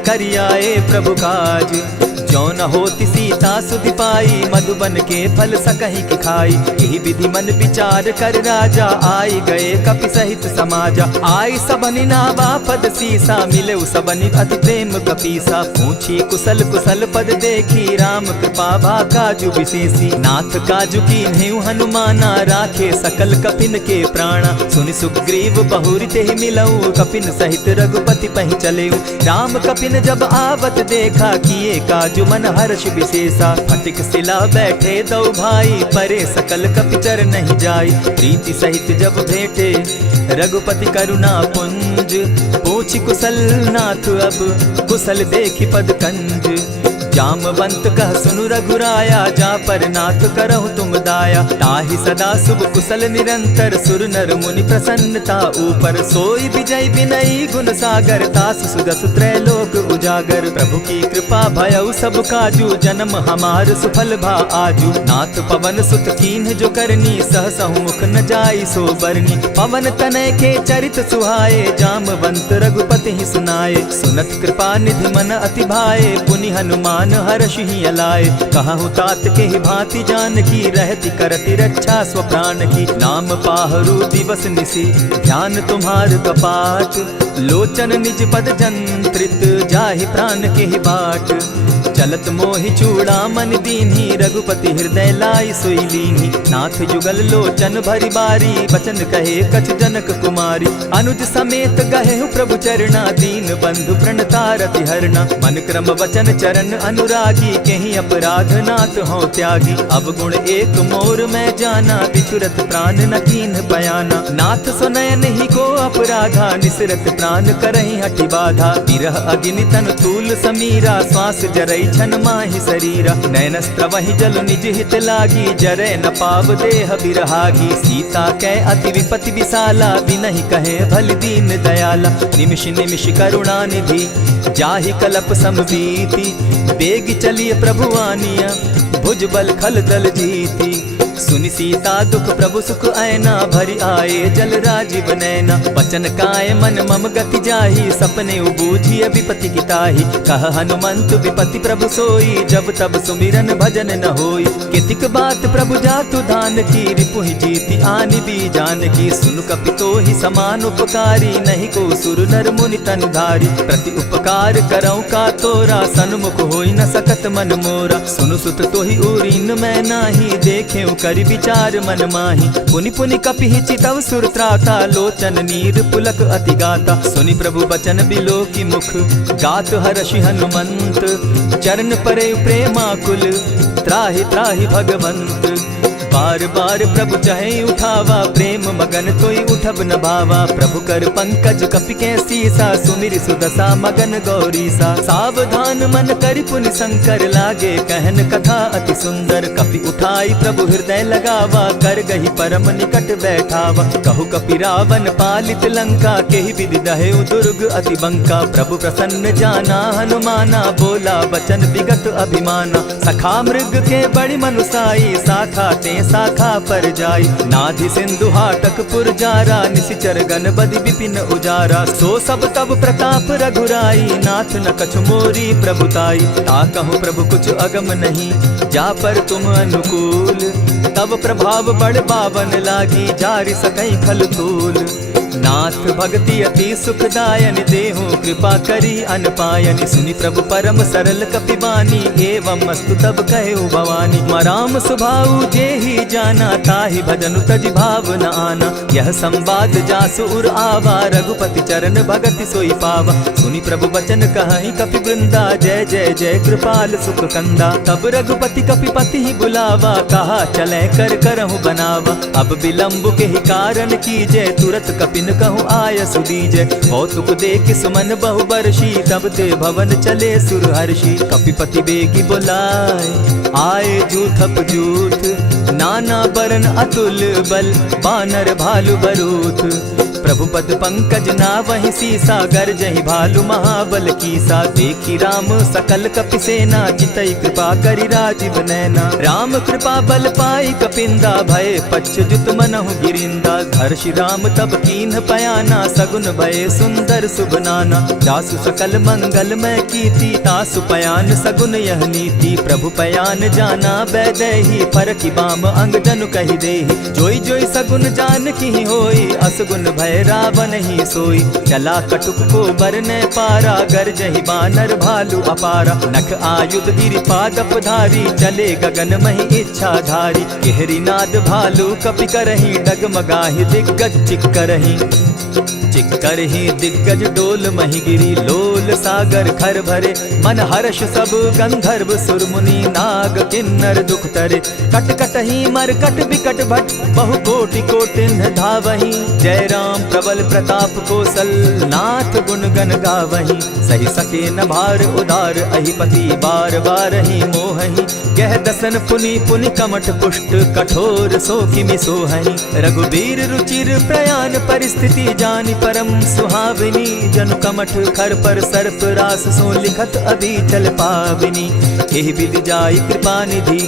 करियाए प्रभु काज। जो न होती सीता सुधि पाई, मधुबन के फल सकहि की खाई। यही विधि मन विचार कर राजा, आई गए कपि सहित समाजा। आई सबनि नावा पद सीसा, मिले सबनि अति प्रेम कपीसा। पूछी कुशल कुशल पद देखी, राम कृपा भा काजु विशेषी। नाथ काजु कीन्हु हनुमाना, राखे सकल कपिन के प्राणा। सुनि सुग्रीव बहुरि तेहि मिलऊ, कपिन सहित रघुपति पहि चलेऊ। राम कपिन जब आवत देखा, किए काजु मन हर्ष विशेषा। फटिक सिला बैठे दो भाई, परे सकल कपिचर नहीं जाई। प्रीति सहित जब भेटे, रघुपति करुणा पुंज। पूछि कुशल नाथ अब, कुशल देखि पद कंज। जामवंत कह सुनु रघुराया, जा पर नाथ करहु तुम दाया। ताहि सदा शुभ कुशल निरंतर, सुर नर मुनि प्रसन्नता ऊपर। सोई विजय विनयी गुण सागर, तास सुदस त्रैलोक उजागर। प्रभु की कृपा भयउ सब काजू, जन्म हमार सुफल भा आजू। नाथ पवन सुत कीन्ह जो करनी, सहसहु मुख न जाई सो बरनी। पवन तनय के चरित सुहाए, जामवंत रघुपति ही सुनाए। सुनत कृपा निधि मन अति भाए, पुनि हनुमान हर्ष ही अलाए। कहूँ तात के ही भांति जान की, रहती करती रक्षा स्व प्राण की। नाम पाहरु दिवस निसी, ध्यान तुम्हार कपाट। लोचन निज पद जंत्रित, जाहि प्राण के ही बाट। चलत मोहि चूड़ामन दीन्ही, रघुपति हृदय लाई सोई लीन्ही। नाथ जुगल लोचन भरी बारी, बचन कहे कछ जनक कुमारी। अनुज समेत गहे प्रभु चरणा, दीन बंधु प्रणतारति हरना। मन क्रम वचन चरण अनुरागी, केहि अपराध नाथ हो त्यागी। अब गुण एक मोर मैं जाना, बिचुरत प्राण न कीन्ह बयाना। नाथ सुनयन ही को अपराधा, निसरत प्राण करहि हठि बाधा। विरह अग्नि तन तूल समीरा, श्वास जरई छन माहि शरीरा। नयनस्त्र वहि जल निज हित लागी, जरै न पाव देह बिरहागी। सीता कै अति विपति विशाला, बिनहि कहे भल दीन दयाला। निमिष निमिष करुणा निधि, जाहि कलप समबीति। बेग चलिए प्रभु आनिया, भुज बल खल दल जीती। सुनि सीता दुख प्रभु सुख ऐना, भरि आए जल राजीव नैना। बचन काय मन मम गति जाहि, सपने बूझिय विपति की ताहि। कह हनुमंत विपति प्रभु सोई, जब तब सुमिरन भजन न होई। कितिक बात प्रभु जातु धान की, रिपुहि जीति आनि भी जान की। सुन कपितोहि समान उपकारी, नहीं को सुर नर मुनि तन धारी। प्रति उपकार करौ का तोरा, सन्मुख होई न सकत मन मोरा। सुनु सुत तोहि उरीन मैं नाही, देखे करि विचार मन माही। पुनि पुनि कपिहि चितव सुर त्राता, लोचन नीर पुलक अति गाता। सुनि प्रभु बचन बिलो की मुख, गात हर्षि हनुमंत। चरण परे प्रेमाकुल, त्राहि त्राहि भगवंत। बार बार प्रभु चहे उठावा, प्रेम मगन तोई उठब न भावा। प्रभु कर पंकज कपि के सीसा, सुमिर सुदशा मगन गौरीसा। सावधान मन करि पुनि शंकर, लागे कहन कथा अति सुंदर। कपि उठाई प्रभु हृदय लगावा, कर गही परम निकट बैठावा। कहु कपि रावण पालित लंका, केहि विधि दहेउ दुर्ग अति बंका। प्रभु प्रसन्न जाना हनुमाना, बोला बचन विगत अभिमाना। सखा मृग के बड़ी मनुसाई, साखा ते शाखा पर जाई। नाधि सिंधु हाटक पुर जारा, निशिचर गण बदि विपिन उजारा। सो सब तब प्रताप रघुराई, नाथ न कछु मोरी प्रभुताई। ताकहु प्रभु कुछ अगम नहीं, जा पर तुम अनुकूल। तब प्रभाव बड़ पावन लागी, जारि सकई खल तूल। नाथ भक्ति अति सुखदायनि, देहु कृपा करी अनपायनि। सुनि प्रभु परम सरल कपिबानी, एवं मस्तु तब कहेउ भवानी। मराम सुभाऊ जेहि जाना, ताहि भजनु तजि भाव न आना। यह संवाद जासु उर आवा, रघुपति चरण भगति सोई पावा। सुनि प्रभु बचन कहहि कपि वृंदा, जय जय जय कृपाल सुख कंदा। तब रघुपति कपिपति ही बुलावा, कहा चले कर करहु बनावा। अब विलंब के ही कारण कीजय, तुरत कपिन कहूँ आय सुदीजय। कौतुक देख सुमन बहु बरसी, तब ते भवन चले सुर हर्षि। कपिपति बेगी बुलाए, आए जूथप जूथ। नाना बरन अतुल बल, बानर भालु बरूथ। प्रभु पद पंकज नावहि सीसा, गर्जहि भालु महाबल कीसा। देखी राम सकल कपि सेना, चितई कृपा करि राजीव नैना। राम कृपा बल पाई कपिंदा, भय पच्छ जुत मनहु गिरिंदा। हर्षि राम तब कीन्ह पयाना, सगुन भय सुंदर शुभ नाना। जासु सकल मंगलमय कीर्ति, तासु पयान सगुन यह नीति। प्रभु पयान जाना बैदेही, फरकि बाम अंग जनु कहि देहि। जोई जोई सगुन जान की होई, असगुन भय रावण ही सोई। चला कटुक को बरने पारा, गरजहि बानर भालु अपारा। नख आयुध गिरिपादप धारी, चले गगन महि इच्छा धारी। केहरी नाद भालु कपि करहि, डगमगाहि दिग्गज चिक्करहि। चिक्करहि दिग्गज डोल महि गिरी, लोल सागर खर भरे। मन हर्ष सब गंधर्व सुर मुनि, नाग किन्नर दुख तरे। कट कटहि मरकट बिकट भट, बहु कोटि कोटिन्ह धावहि। जय राम प्रबल प्रताप कौशल, नाथ गुण गण गावहि। सही सके न भार उदार, अहिपति बार बार ही मोहहि। कह दसन पुनि पुनि कमठ पुष्ट, कठोर सो किमि सोहहि। रघुबीर रुचिर प्रयाण परिस्थिति, जानि परम सुहाविनी। जनु कमठ खर पर सर्प रास, सो लिखत अभी चल पाविनी। एहि विधि जाई कृपा निधि,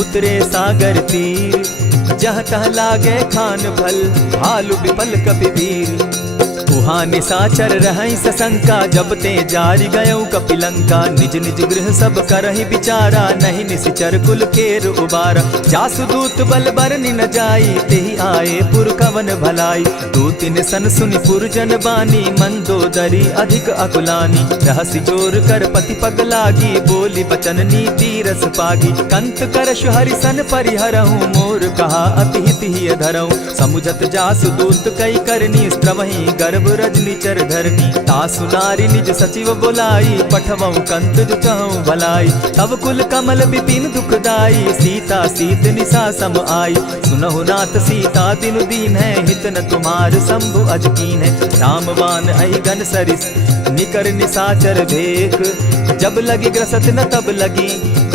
उतरे सागर तीर। जहाँ तह लागे खान फल, भालु विपल कपि वीर। उह वहाँ निशाचर रहई सशंका, जब ते जारी गयऊ कपिलंका। निज निज गृह सब करहि विचारा, नहीं निशिचर कुल केर उबारा। जासु दूत बल बरनि न जाई, तेहि आए पुर कवन भलाई। दूतिन सन सुनि पुरजन बानी, मंदोदरी अधिक अकुलानी। रहसि जोर कर पति पग लागी, बोली बचन नीति रस पागी। कंत करश हरिसन परिहरहूँ, मोर कहा अति हित ही धरऊँ। समुझत जासु दूत कई करनी, स्त्रवहि गर्भ रजनी चर धरनी। तासु नारी निज सचिव बोलाई, पठवऊँ कंत जो चहऊँ भलाई। तब कुल कमल विपिन दुखदाई, सीता सीत निशा सम आई। सुनहु नाथ सीता दिनु दीन है, हित न तुम्हार शंभु अजकीन है। रामवान अहिगन सरिस निकर निशाचर भेक, जब लगी ग्रसत न तब लगी,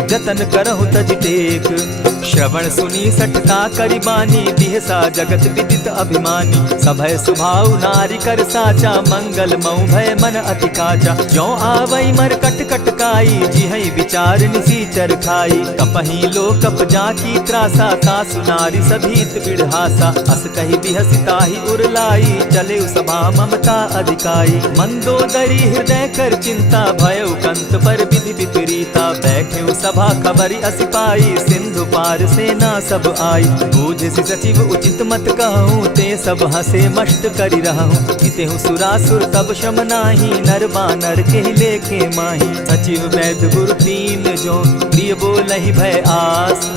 जतन करहु तज टेक। श्रवण सुनी सठता करिबानी, दिहसा जगत विदित अभिमानी। सभय सुभाव नारी कर साचा, मंगल मऊ भय मन अति काचा। ज्यों आवई मर कट कट काई, जिहई विचार निसीचर खाई। कपही लो कप जाकी त्रासा, तासु नारी सभीत बिढ़ासा। अस कही बिहसिता ही उरलाई, चले सभा ममता अधिकाई। मंदोदरी हृदय कर चिंता, भयउ कंत पर विधि विपरीता। बैठे सभा खबरी असी पाई, सिंधु पार सेना सब आई। बूझि सचिव उचित मत कहूँ, ते सब हसे मष्ट करि रहूँ। जितेहु सुरासुर तब शम नाही, नर बानर के लेखे माही। सचिव वैद्य गुरु तीन जो, प्रिय बोलहि भय आस।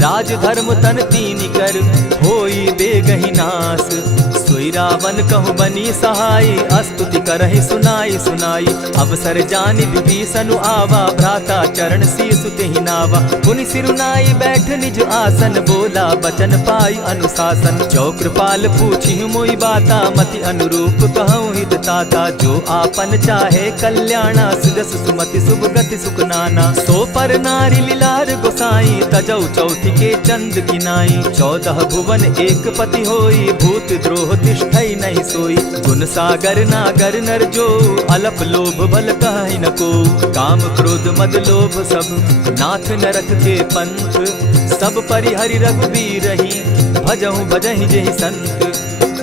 राज धर्म तन तीन कर, होई बेगहि नास। सोई रावण कहु बनी सहाय, स्तुति करहि सुनाई सुनाई। अवसर जानि विभीषण आवा, भ्राता चरण शीसु तेहि नावा। पुनि सिरुनाई बैठ निज आसन, बोला बचन पाई अनुशासन। जो कृपाल पूछि मोई बाता, मति अनुरूप कहूँ हित ताता। जो आपन चाहे कल्याणा, सुजस सुमति शुभ गति सुख नाना। सो पर नारी लीलार गोसाई, तजौ चौथि के चंद किनाई। 14 भुवन एक पति होई, भूत द्रोह तिष्ठई नहीं सोई। गुण सागर नागर नर जो, अलप लोभ बल कहि न को। काम क्रोध मद लोभ सब, नाथ नरक के पंथ। सब परिहरि रघुबीर रही, भजहु भजहि जेहि संत।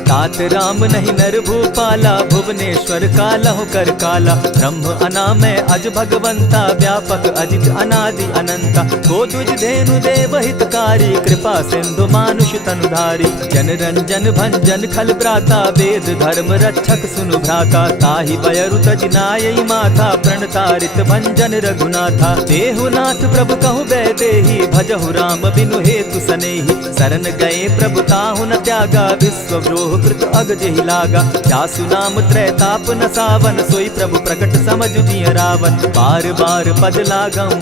तात राम नहीं नर भूपाला, भुवनेश्वर कालहु कर काला। ब्रह्म अनामय अज भगवंता, व्यापक अजित अनादि अनंता। को तुझ धेनु देव हितकारी, कृपा सिंधु मानुष तनुधारी। जन रंजन भंजन खल भ्राता, वेद धर्म रक्षक सुनु भ्राता। ताहि बयरु तज नायई माथा, प्रणतारित भंजन रघुनाथा। देहुनाथ प्रभु कहु बैदेही, भजहु राम बिनु हेतु सनेही। शरण गए प्रभु ताहु न त्यागा, विश्वव्रोह कृत अग जेहि लागा। जासु नाम त्रैताप न सावन, सोई प्रभु प्रकट समझु जिय रावण। बार बार पद लागऊं,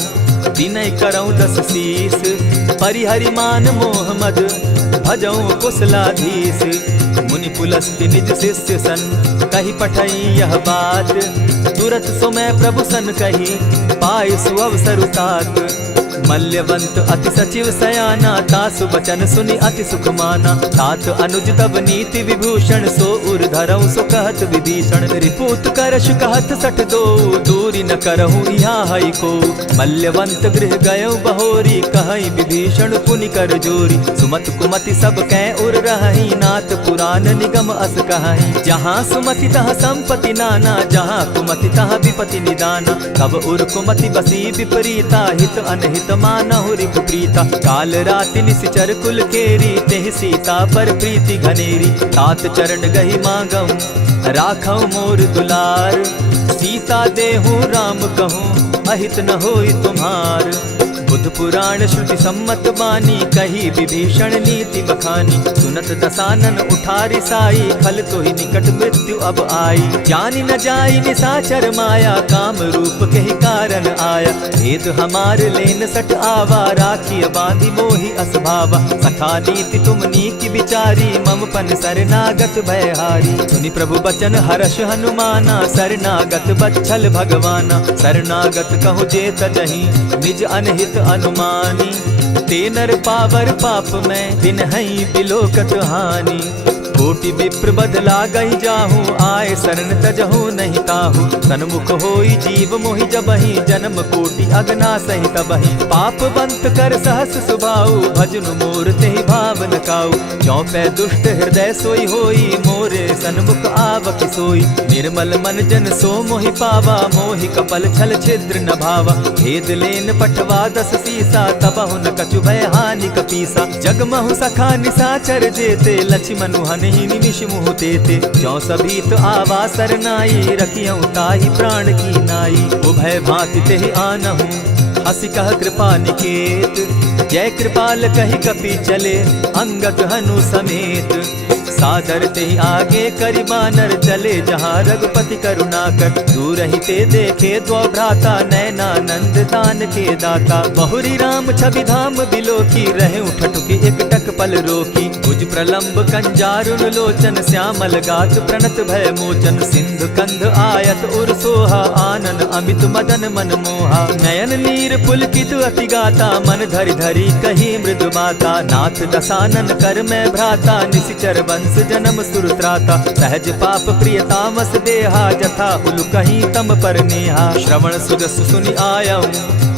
विनय करऊं 10 शीस। परिहरि मान मोह मद, भजऊं कुशलाधीश। मुनि पुलस्त्य निज शिष्य सन, कही पठई यह बात। तुरत सो मैं प्रभु सन कही, पाय सुअवसर तात। मल्यवंत अति सचिव सयाना, तासु बचन सुनि अति सुख माना। तात अनुज तब नीति विभूषण, सो उर धरऊं सो कहत विभीषण। रिपुत करश कहत सठ दो, दूरी न करहूँ यहाँ हई को। मल्यवंत गृह गयऊ बहोरी, कहई विभीषण पुनि कर जोरी। सुमत कुमति सब कै उर रहई, नाथ पुराण निगम अस कहई। जहाँ सुमति तहाँ संपत्ति नाना, जहाँ कुमति तहाँ विपति निदाना। तब उर कुमति बसी विपरीता, हित अनहित मानहु रिपु प्रीता। काल राति निशिचर कुल केरी, तेहि सीता पर प्रीति घनेरी। तात चरण गहि मांगऊं, राखऊं मोर दुलार। सीता देहूं राम कहूं, अहित न होई तुम्हार। बुद्ध पुराण श्रुति सम्मत बानी, कही विभीषण नीति बखानी। सुनत दसानन उठारी साई, खल तो ही निकट मृत्यु अब आई। जानी न जाई निशाचर माया, काम रूप के ही कारण आया। भेद हमार लेन सट आवा, राखी बांधी मोहि असभावा। सखा नीति तुम नीति विचारी, मम पन शरणागत भयहारी। सुनि प्रभु बचन हर्ष हनुमाना, शरणागत बच्छल भगवाना। शरणागत कहु जे तजहि, निज अनहित अनुमानी। ते नर पावर पाप में, दिन हई बिलोकत हानि। कोटि विप्र बदला गई जाहू, आए शरण तजहू नहीं ताहू। सन्मुख होई जीव मोहि जबहि, जन्म कोटि अगना सही तबहि। पापवंत कर सहस सुभाऊ, भजनु मोर तेहि भाव न काऊ। चौपै दुष्ट हृदय सोई होई, मोरे सन्मुख आवक सोई। निर्मल मन जन सो मोहि पावा, मोहि कपल छल छिद्र न भावा। भेद लेन पठवा 10 सीसा, तबहु न कछु भय हानि कपीसा। जगमहु सखा निसाचर जेते, लक्ष्मनु हनहि निमिष मुह तेते। जौ सभीत आवा सरनाई, रखियऊ ताहि प्राण की नाई। उभय भांति तेहि आनहु, हसी कह कृपा निकेत। जय कृपाल कहि कपि चले, अंगद हनु समेत। सादर तेहि आगे करि बानर, चले जहाँ रघुपति करुणा कर। दूर ही ते देखे द्वौ भ्राता, नैनानंद दान के दाता। बहुरी राम छवि धाम बिलोकी, रहे ठठुकी एकटक पल रोकी। भुज प्रलंब कंजारुन लोचन, श्यामल गात प्रणत भय मोचन। सिंधु कंध आयत उर सोहा, आनन अमित मदन मन मोहा। नयन नीर पुलकित अति गाता, मन धरि धरि कही मृदु माता। नाथ दसानन कर मैं भ्राता, निशिचर वंश जन्म सुरत्राता। सहज पाप प्रिय तामस देहा, जथा उलु कहीं तम पर नेहा। श्रवण सुजस सुनि आयऊ,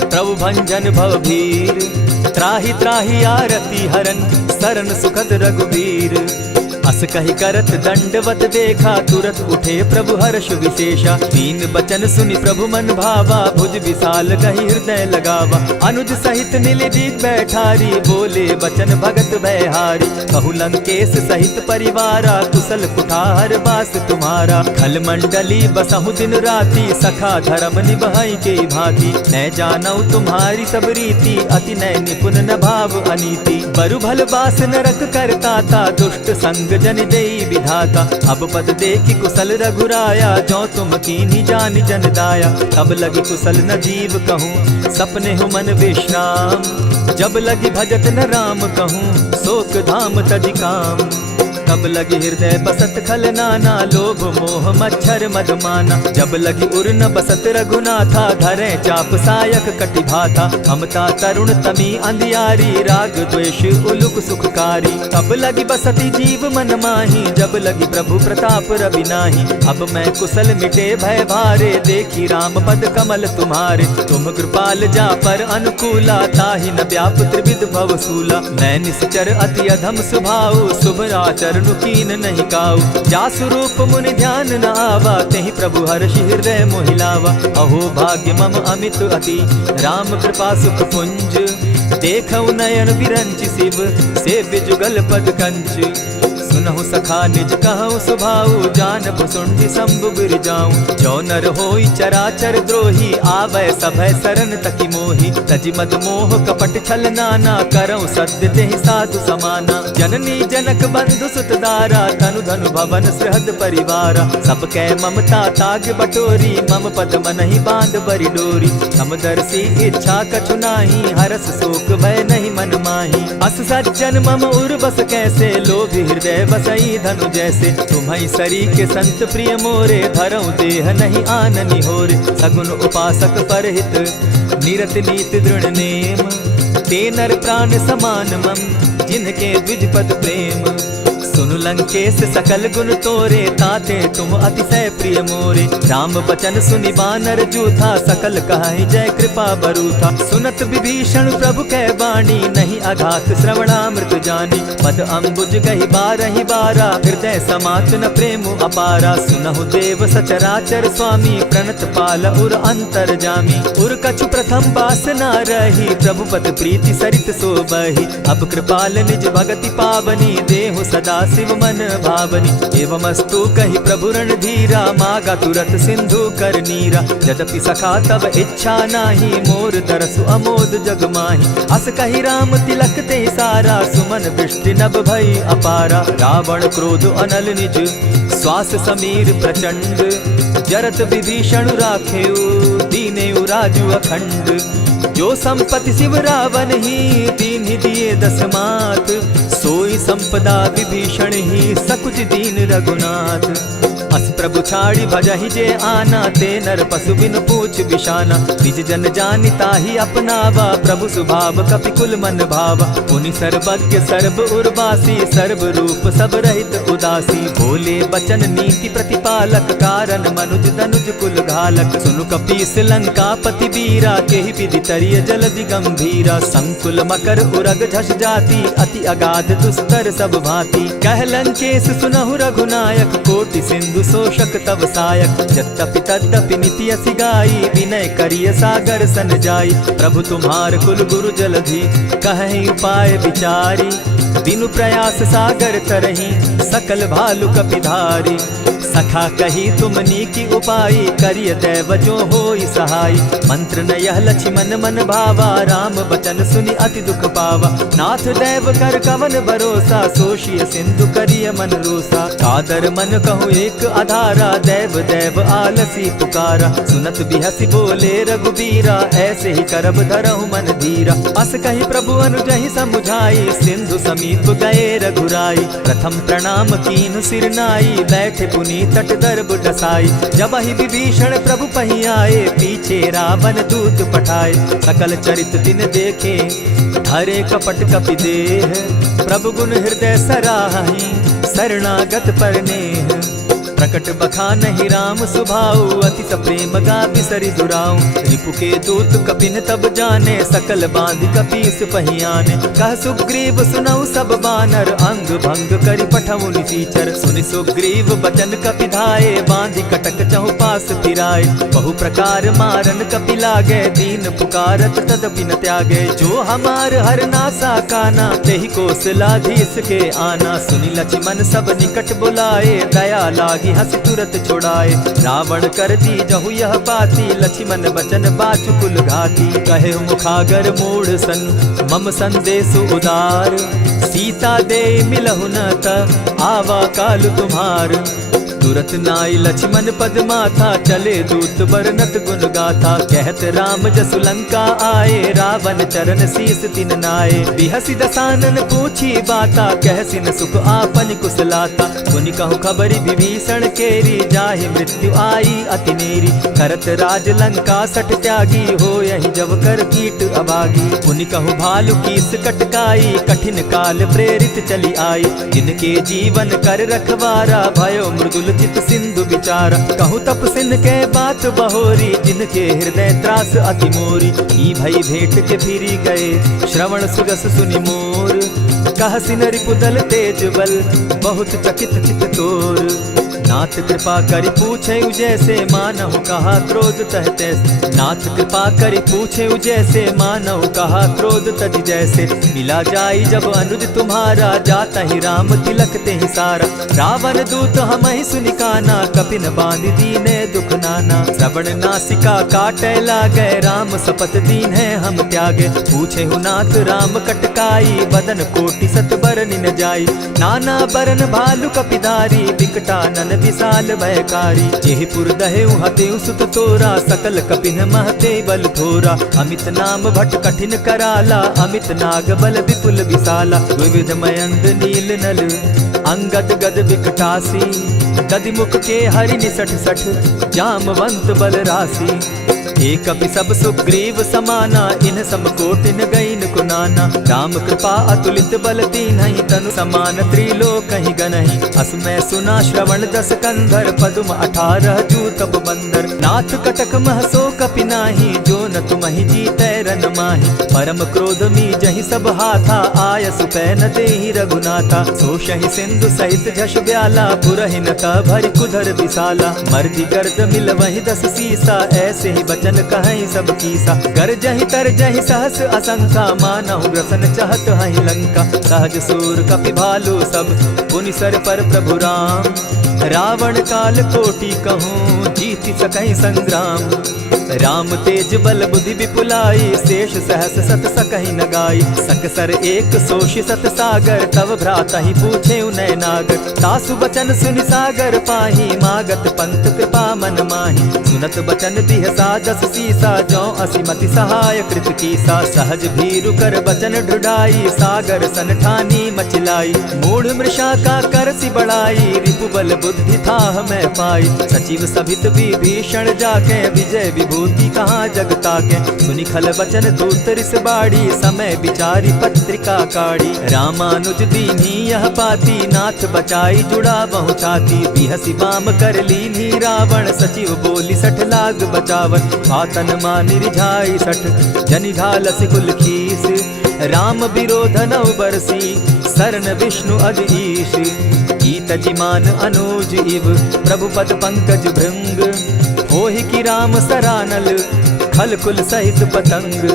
प्रभु भंजन भव भीर। त्राहि त्राहि आरती हरन, सरन सुखद रघुबीर। अस कहि करत दंडवत देखा, तुरत उठे प्रभु हर्ष विशेषा। दीन बचन सुनि प्रभु मन भावा, भुज विशाल कहि हृदय लगावा। अनुज सहित नीलदीप बैठारी, बोले बचन भगत भयहारी। कहु लंकेश सहित परिवारा, कुशल कुठार बास तुम्हारा। खल मंडली बसहु दिन राति, सखा धर्म निभाई के भांति। मैं जानऊ तुम्हारी सब रीति, अति नय निपुण न भाव अनीति। बरु भल बास नरक करताता, दुष्ट संग जन देई विधाता। अब पद देखि कुशल रघुराया, जो तुम कीन्ही जानि जन दाया। तब लगी कुशल न जीव कहूँ, सपने हो मन विश्राम। जब लगी भजत न राम कहूँ, शोक धाम तजि काम। तब लगी हृदय बसत खल नाना, लोभ मोह मच्छर मदमाना। जब लगी उर न बसत रघुनाथा, धरे चाप सायक कटि भाता। ममता तरुण तमी अंधियारी, राग द्वेष उलुक सुखकारी। तब लगी बसती जीव मन माही, जब लगी प्रभु प्रताप रवि नाही। अब मैं कुशल मिटे भय भारे, देखी राम पद कमल तुम्हारे। तुम कृपाल जा पर अनुकूला, ताहि न व्याप त्रिविध भवसूला। मैं निश्चर अति अधम स्वभाव, शुभ आचरण कीन नहीं काऊ। जासु रूप मुनि ध्यान न आवा, तेहि प्रभु हर्षि हृदय मोहिलावा। अहो भाग्य मम अमित अति, राम कृपा सुख पुंज। देखऊ नयन विरंचि शिव, सेव्य जुगल पद कंच। सुनहु सखा निज कहु सुभाऊ, जानब सुंडि शंभु गिर जाऊं। जो नर होई चराचर द्रोही, आवे सभय सरन तकी मोही। तजि मद मोह कपट छल नाना, करऊं सत्य तेहि साधु समाना। जननी जनक बंधु सुत दारा, तनु धनु भवन सृहद परिवारा। सब कै ममता ताग बटोरी, मम पद मनहि बांध बरि डोरी। समदर्शी इच्छा कछु नाही, हरस शोक भय नहीं मन माही। अस सज्जन मम उर बस कैसे, लोभी हृदय बसई धनु जैसे। तुम्हारी सरी के संत प्रिय मोरे, धरऊं देह नहीं आननि होरे। सगुन उपासक परहित, निरत नीति दृढ़ नेम। ते नर प्राण समान मम, जिनके द्विजपद प्रेम। सुनु लंकेश सकल गुण तोरे, ताते तुम अतिशय प्रिय मोरे। राम बचन सुनि बानर जूथा, सकल कहाहि जय कृपा बरूथा। सुनत विभीषण प्रभु कै बाणी, नहीं अघात श्रवणामृत जानी। पद अम्बुज गहि बारहि बारा, हृदय समात न प्रेम अपारा। सुनहु देव सचराचर स्वामी, प्रणत पाल उर अंतर जामी। उर कछु प्रथम बास न रही, प्रभु पद प्रीति सरित सोबहि। अब कृपाल निज भगति पावनी, देहु सदा शिव मन भावनी। एवमस्तु कहि प्रभु रणधीरा, मागा तुरत सिंधु कर नीरा। यद्यपि सखा तब इच्छा नाही, मोर तरसु अमोद जग माही। अस कहि राम तिलक ते सारा, सुमन दृष्टि नभ भई अपारा। रावण क्रोध अनल निज, श्वास समीर प्रचंड। जरत विभीषण राखेउ, दीनेउ राजु अखंड। जो संपत्ति शिव रावण ही, दीन्हि दिए 10 मात। सोई संपदा विभीषण ही, सकुच दीन रघुनाथ। अस प्रभु छाड़ी भजहि जे आना, ते नर पशु बिन पूछ बिशाना। निज जन जानि ताहि अपनावा, प्रभु स्वभाव कपिकुल मन भावा। पुनि सर्वज्ञ सर्व उर्वासी, सर्व रूप सब रहित उदासी। बोले बचन नीति प्रतिपालक, कारण मनुज तनुज कुल घालक। सुनु कपीस लंकापति बीरा, केहि विधि तरिय जलधि गंभीरा। संकुल मकर उरग झष जाति, अति अगाध दुस्तर सब भांति। कह लंकेश सुनहु रघुनायक, कोटि सिंधु शोषक तब सायक। यद्यपि तद्यपि निति असि गाई, विनय करिय सागर सन जाई। प्रभु तुम्हार कुल गुरु जलधि, कहि उपाय विचारी। बिनु प्रयास सागर तरही, सकल भालु कपिधारी। सखा कही तुमनी की उपाय, करिय दैव जो होई सहाय। मंत्र न यह लक्ष्मण मन भावा, राम बचन सुनि अति दुख पावा। नाथ दैव कर कवन भरोसा, सोषिय सिंधु करिय मन रोसा। कादर मन कहूँ एक आधारा, दैव दैव आलसी पुकारा। सुनत बिहसी बोले रघुबीरा, ऐसे ही करब धरहु मन धीरा। अस कही प्रभु अनुजहि समुझाई, सिंधु समीप गए रघुराई। प्रथम प्रणाम कीन्ह सिर नाई, बैठे पुनि तट दर्ब डसाई। जब ही विभीषण प्रभु पही आए, पीछे रावण दूत पठाए। सकल चरित दिन देखे, धरे कपट कपि देह। प्रभु गुण हृदय सराहि, शरणागत पर नेह। प्रकट बखानहि राम सुभाऊ, अति सप्रेम गा बिसरि दुराऊ। रिपु के दूत कपिन तब जाने, सकल बांधि कपीस पहियाने। कह सुग्रीव सुनऊ सब बानर, अंग भंग करि पठऊ निसीचर। सुनि सुग्रीव बचन कपि धाये, बांधि कटक चहु पास फिराए। बहु प्रकार मारन कपि लागे, दीन पुकारत तदपि न त्यागे। जो हमार हर नासा काना, तेहि कौशलाधीश के आना। सुनि लक्ष्मण सब निकट बुलाए, दया लागी हंस तुरत छुड़ाए। रावण कर दी जहु यह पाती, लक्ष्मण बचन बाचु कुल घाती। कहे मुखागर मूढ़ सन, मम संदेश उदार। सीता दे मिलहु न त, आवा काल तुम्हार। तुरत नाई लक्ष्मण पद माथा, चले दूत बरनत गुण गाथा। कहत राम जसु लंका आए, रावण चरण शीस तिन नाए। बिहसी दसानन पूछी बाता, कहसी न सुख आपन कुशलाता। मुनि कहु खबरी विभीषण केरी, जाहि मृत्यु आई अति नेरी। करत राज लंका सठ त्यागी, हो यही जब कर कीट अभागी। मुनि कहु भालु कीस कटकाई, कठिन काल प्रेरित चली आई। जिनके जीवन कर रखवारा, भयो मृदुल चित सिंधु विचार। कहु तप सिन के बात बहोरी, जिनके हृदय त्रास अति मोरी। ई भई भेंट के फिरी गए, श्रवण सुरस सुनि मोर। कह सिन रिपुदल तेज बल, बहुत चकित चित तोर। नाथ कृपा करि पूछे जैसे, मानहु कहा क्रोध तह तैसे। नाथ कृपा करि पूछे जैसे, मानहु कहा क्रोध तज जैसे। मिला जाई जब अनुज तुम्हारा, जाता ही राम तिलक ते ही सारा। रावण दूत हम ही सुनि काना, कपिन बांध दीने दुख नाना। श्रवण नासिका काटे लागे, राम सपत दीन है हम त्यागे। पूछे हु नाथ राम कटकाई, बदन कोटि सत बरनि न जाई। नाना बरन भालु कपिधारी, विकटानन विशाल भयकारी। जेहि पुर दहेउ हतेउ सुत तोरा, सकल कपिन महते बल थोरा। अमित नाम भट कठिन कराला, अमित नाग बल विपुल विशाला। विविध मयंद नील नल, अंगद गद विकटासी। गद मुख के हरि निसठ सठ, जामवंत बल राशि। एक कपि सब सुग्रीव समाना, इन सम कोटिन गईन कुनाना। राम कृपा अतुलित बल दीन्हि, तनु समान त्रिलोक ही गनहि। अस मैं सुना श्रवण दस कंधर, पदुम 18 जूतब बंदर। नाथ कटक महसो कपि नाही, जो न तुमहि जीतै रन माहि। परम क्रोध मी जहि सब हाथा, आयसु पै न देहि रघुनाथा। सोषहि सिंधु सहित झष ब्याला, पुरहि न भरि कुधर विशाला। मर्दि गर्द मिल वहि 10 सीसा, ऐसे ही बचन कहीं सब कीसा। कर जहि तर जहि सहस असंख्या, मानहु ग्रसन चाहत हहि लंका। सहज सूर कपि भालु सब, पुनि सर पर प्रभु राम। रावण काल कोटि कहूँ, जीति सकहि संग्राम। राम तेज बल बुद्धि विपुलाई, शेष सहस सत सकहि न गाई। सकसर एक सोषि सत सागर, तव भ्राता ही पूछे उनय नागर। तासु बचन सुनि सागर पाही, मागत पंत कृपा मन माही। सुनत बचन दिह सादस सीसा, जौ असिमति सहाय कृत कीसा। सहज भीरु कर बचन ढुढ़ाई, सागर सन ठानी मचिलाई। मूढ़ मृषा का कर सी बढ़ाई, रिपु बल बुद्धि थाह मैं पाई। सचिव सभित विभीषण जाके, विजय विभूति कहाँ जगता के। सुनि खल बचन दूत रिस बाड़ी, समय विचारी पत्रिका काढ़ी। रामानुज दीन्ही यह पाती, नाथ बचाई जुड़ा बहु छाती। बिहसी बाम कर लीन्ही रावण, सचिव बोली सठ लाग बचावन। पातन मानि रिझाई सठ, जनि घालसि कुल खीस। राम विरोध नव बरसी, शरण विष्णु अज ईश। गीत जिमान अनुज इव, प्रभु पद पंकज भृंग। होहि की राम सरानल, खल कुल सहित पतंग।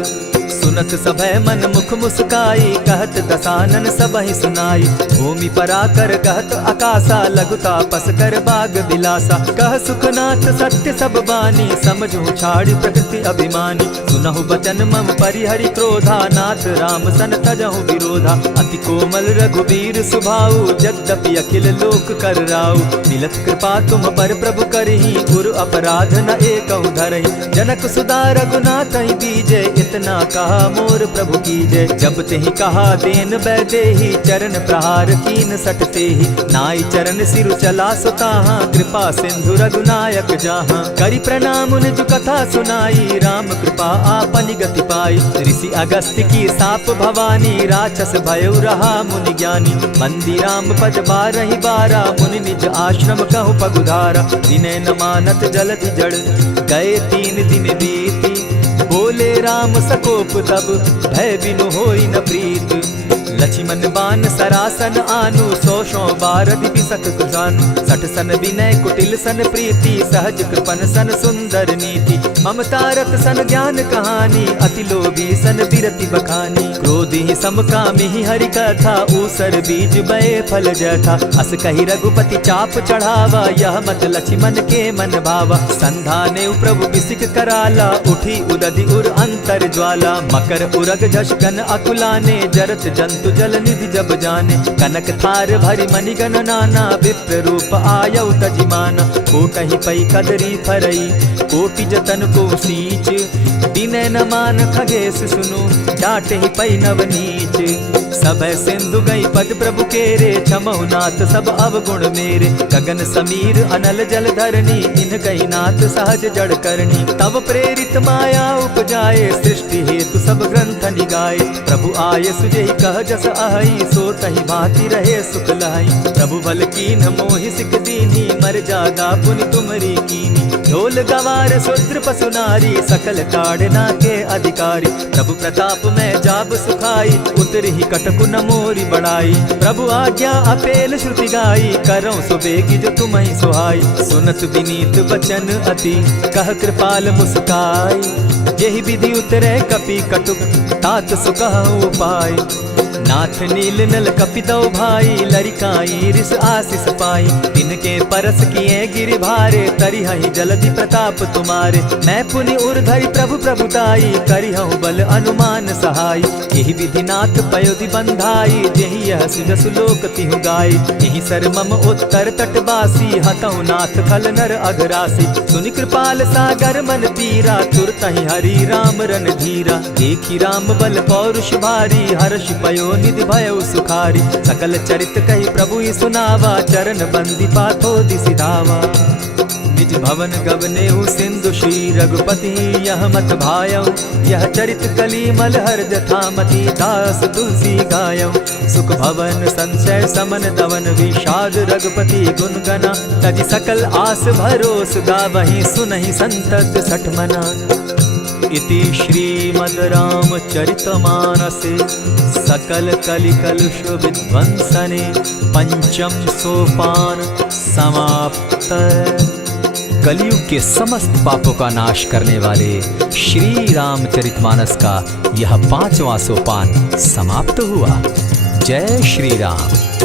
सुनत सभय मन मुख मुस्काई, कहत दसानन सबहि सुनाई। भूमि पराकर कहत आकाशा, लघुता पस कर बाग बिलासा। कह सुखनाथ सत्य सब बानी, समझू छाड़ प्रकृति अभिमानी। सुनहु बचन मम परिहरि क्रोधा, नाथ राम सन तजहु विरोधा। अति कोमल रघुबीर सुभाऊ, यद्यपि अखिल लोक कर राऊ। मिलत कृपा तुम पर प्रभु करही, गुरु अपराध न एकहु धरहि। जनक सुधा रघुनाथ ही दीजे, इतना कहा मोर प्रभु की जय। जब तेहि कहा देन बैदेही, चरण प्रहार कीन सटते ही। नाई चरण सिरु चला सुताहा, कृपा सिंधु रघुनायक जाहा। करि प्रणाम निज कथा सुनाई, राम कृपा आपनि गति पाई। ऋषि अगस्त्य की साप भवानी, राक्षस भयउ रहा मुनि ज्ञानी। बंदी राम पद बारहि बारा, मुनि निज आश्रम कहु पगुधारा। विनय न मानत जलधि जड़, गए 3 दिन बीती। बोले राम सकोप तब, भय बिनु होई न प्रीत। लक्ष्मण बान सरासन आनु, 100 बारधि बिसक कुजानु। सठ सन विनय कुटिल सन प्रीति, सहज कृपन सन सुंदर नीति। ममता रत सन ज्ञान कहानी, अति लोभी सन बिरति बखानी। क्रोधि समकामी हरि कथा, ऊसर बीज बये फल जथा। अस कहि रघुपति चाप चढ़ावा, यह मत लक्ष्मण के मन भावा। संधाने प्रभु बिसिक कराला, उठी उदधि उर अंतर ज्वाला। मकर उरग झष गन अकुलाने, जरत जंतु जल निधि जब जाने। कनक थार भरि मणिगण नाना, विप्र रूप आयउ तजिमाना। कोटहि पै कदरी फरई, कोटि जतन को सींच। विनय न मान खगेश सुनु, डांटहि पै नव नीच। सभय सिंधु गई पद प्रभु केरे, क्षमहु नाथ सब अवगुण मेरे। गगन समीर अनल जल धरनी, इन कही नाथ सहज जड़ करनी। तब प्रेरित माया उपजाए, सृष्टि हेतु सब ग्रंथ निगाए। प्रभु आये सुजेहि कह जस अहई, सो तहि भांति रहे सुख लहई। प्रभु बल कीन मोहि सिख दीनी, मर्यादा पुनि तुमरी कीनी। ढोल गवार शूद्र पशु नारी, सकल ताड़ना के अधिकारी। प्रभु प्रताप में जाब सुखाई, उतरहि कटकु न मोरी बड़ाई। प्रभु आज्ञा अपेल श्रुति गाई, करऊं सुबेगी जो तुम्हि सुहाई। सुनत विनीत बचन अति, कह कृपाल मुस्काई। जेहि विधि उतरे कपि कटुक, तात सुकहु उपाय। नाथ नील नल कपितौ भाई, लरिकाई रिस आशीष पाई। तिनके परस किए गिरि भारे, तरिहहि जलधि प्रताप तुम्हारे। मैं पुनि उर्धरि प्रभु प्रभुताई, करिहउँ बल अनुमान सहाय। एहि विधि नाथ पयोधि बंधाई, जेहि यह सुजसु लोक तिहु गाई। एहि सर मम उत्तर तटवासी, हतउ नाथ खल नर अघरासी। सुनि कृपाल सागर मन पीरा, तुरतहि हरि राम रन धीरा। देखि राम बल पौरुष भारी, हर्ष पयो निधि भयउ सुखारी। सकल चरित कहि प्रभु ही सुनावा, चरण बंदी पाथो दिसि धावा। निज भवन गवनेउ सिंधु श्री रघुपति, यह मत भायउ। यह चरित कली मल हर जथामति, दास तुलसी गायउ। सुख भवन संशय समन दवन, विषाद रघुपति गुण गना। तजि सकल आस भरोस, गावहि सुनहि संतत सठ मना। इति श्रीमद् रामचरितमानसे, सकल कलिकलुष विध्वंसने। पंचम सोपान समाप्त। कलयुग के समस्त पापों का नाश करने वाले श्री रामचरितमानस का यह 5वां सोपान समाप्त हुआ। जय श्री राम।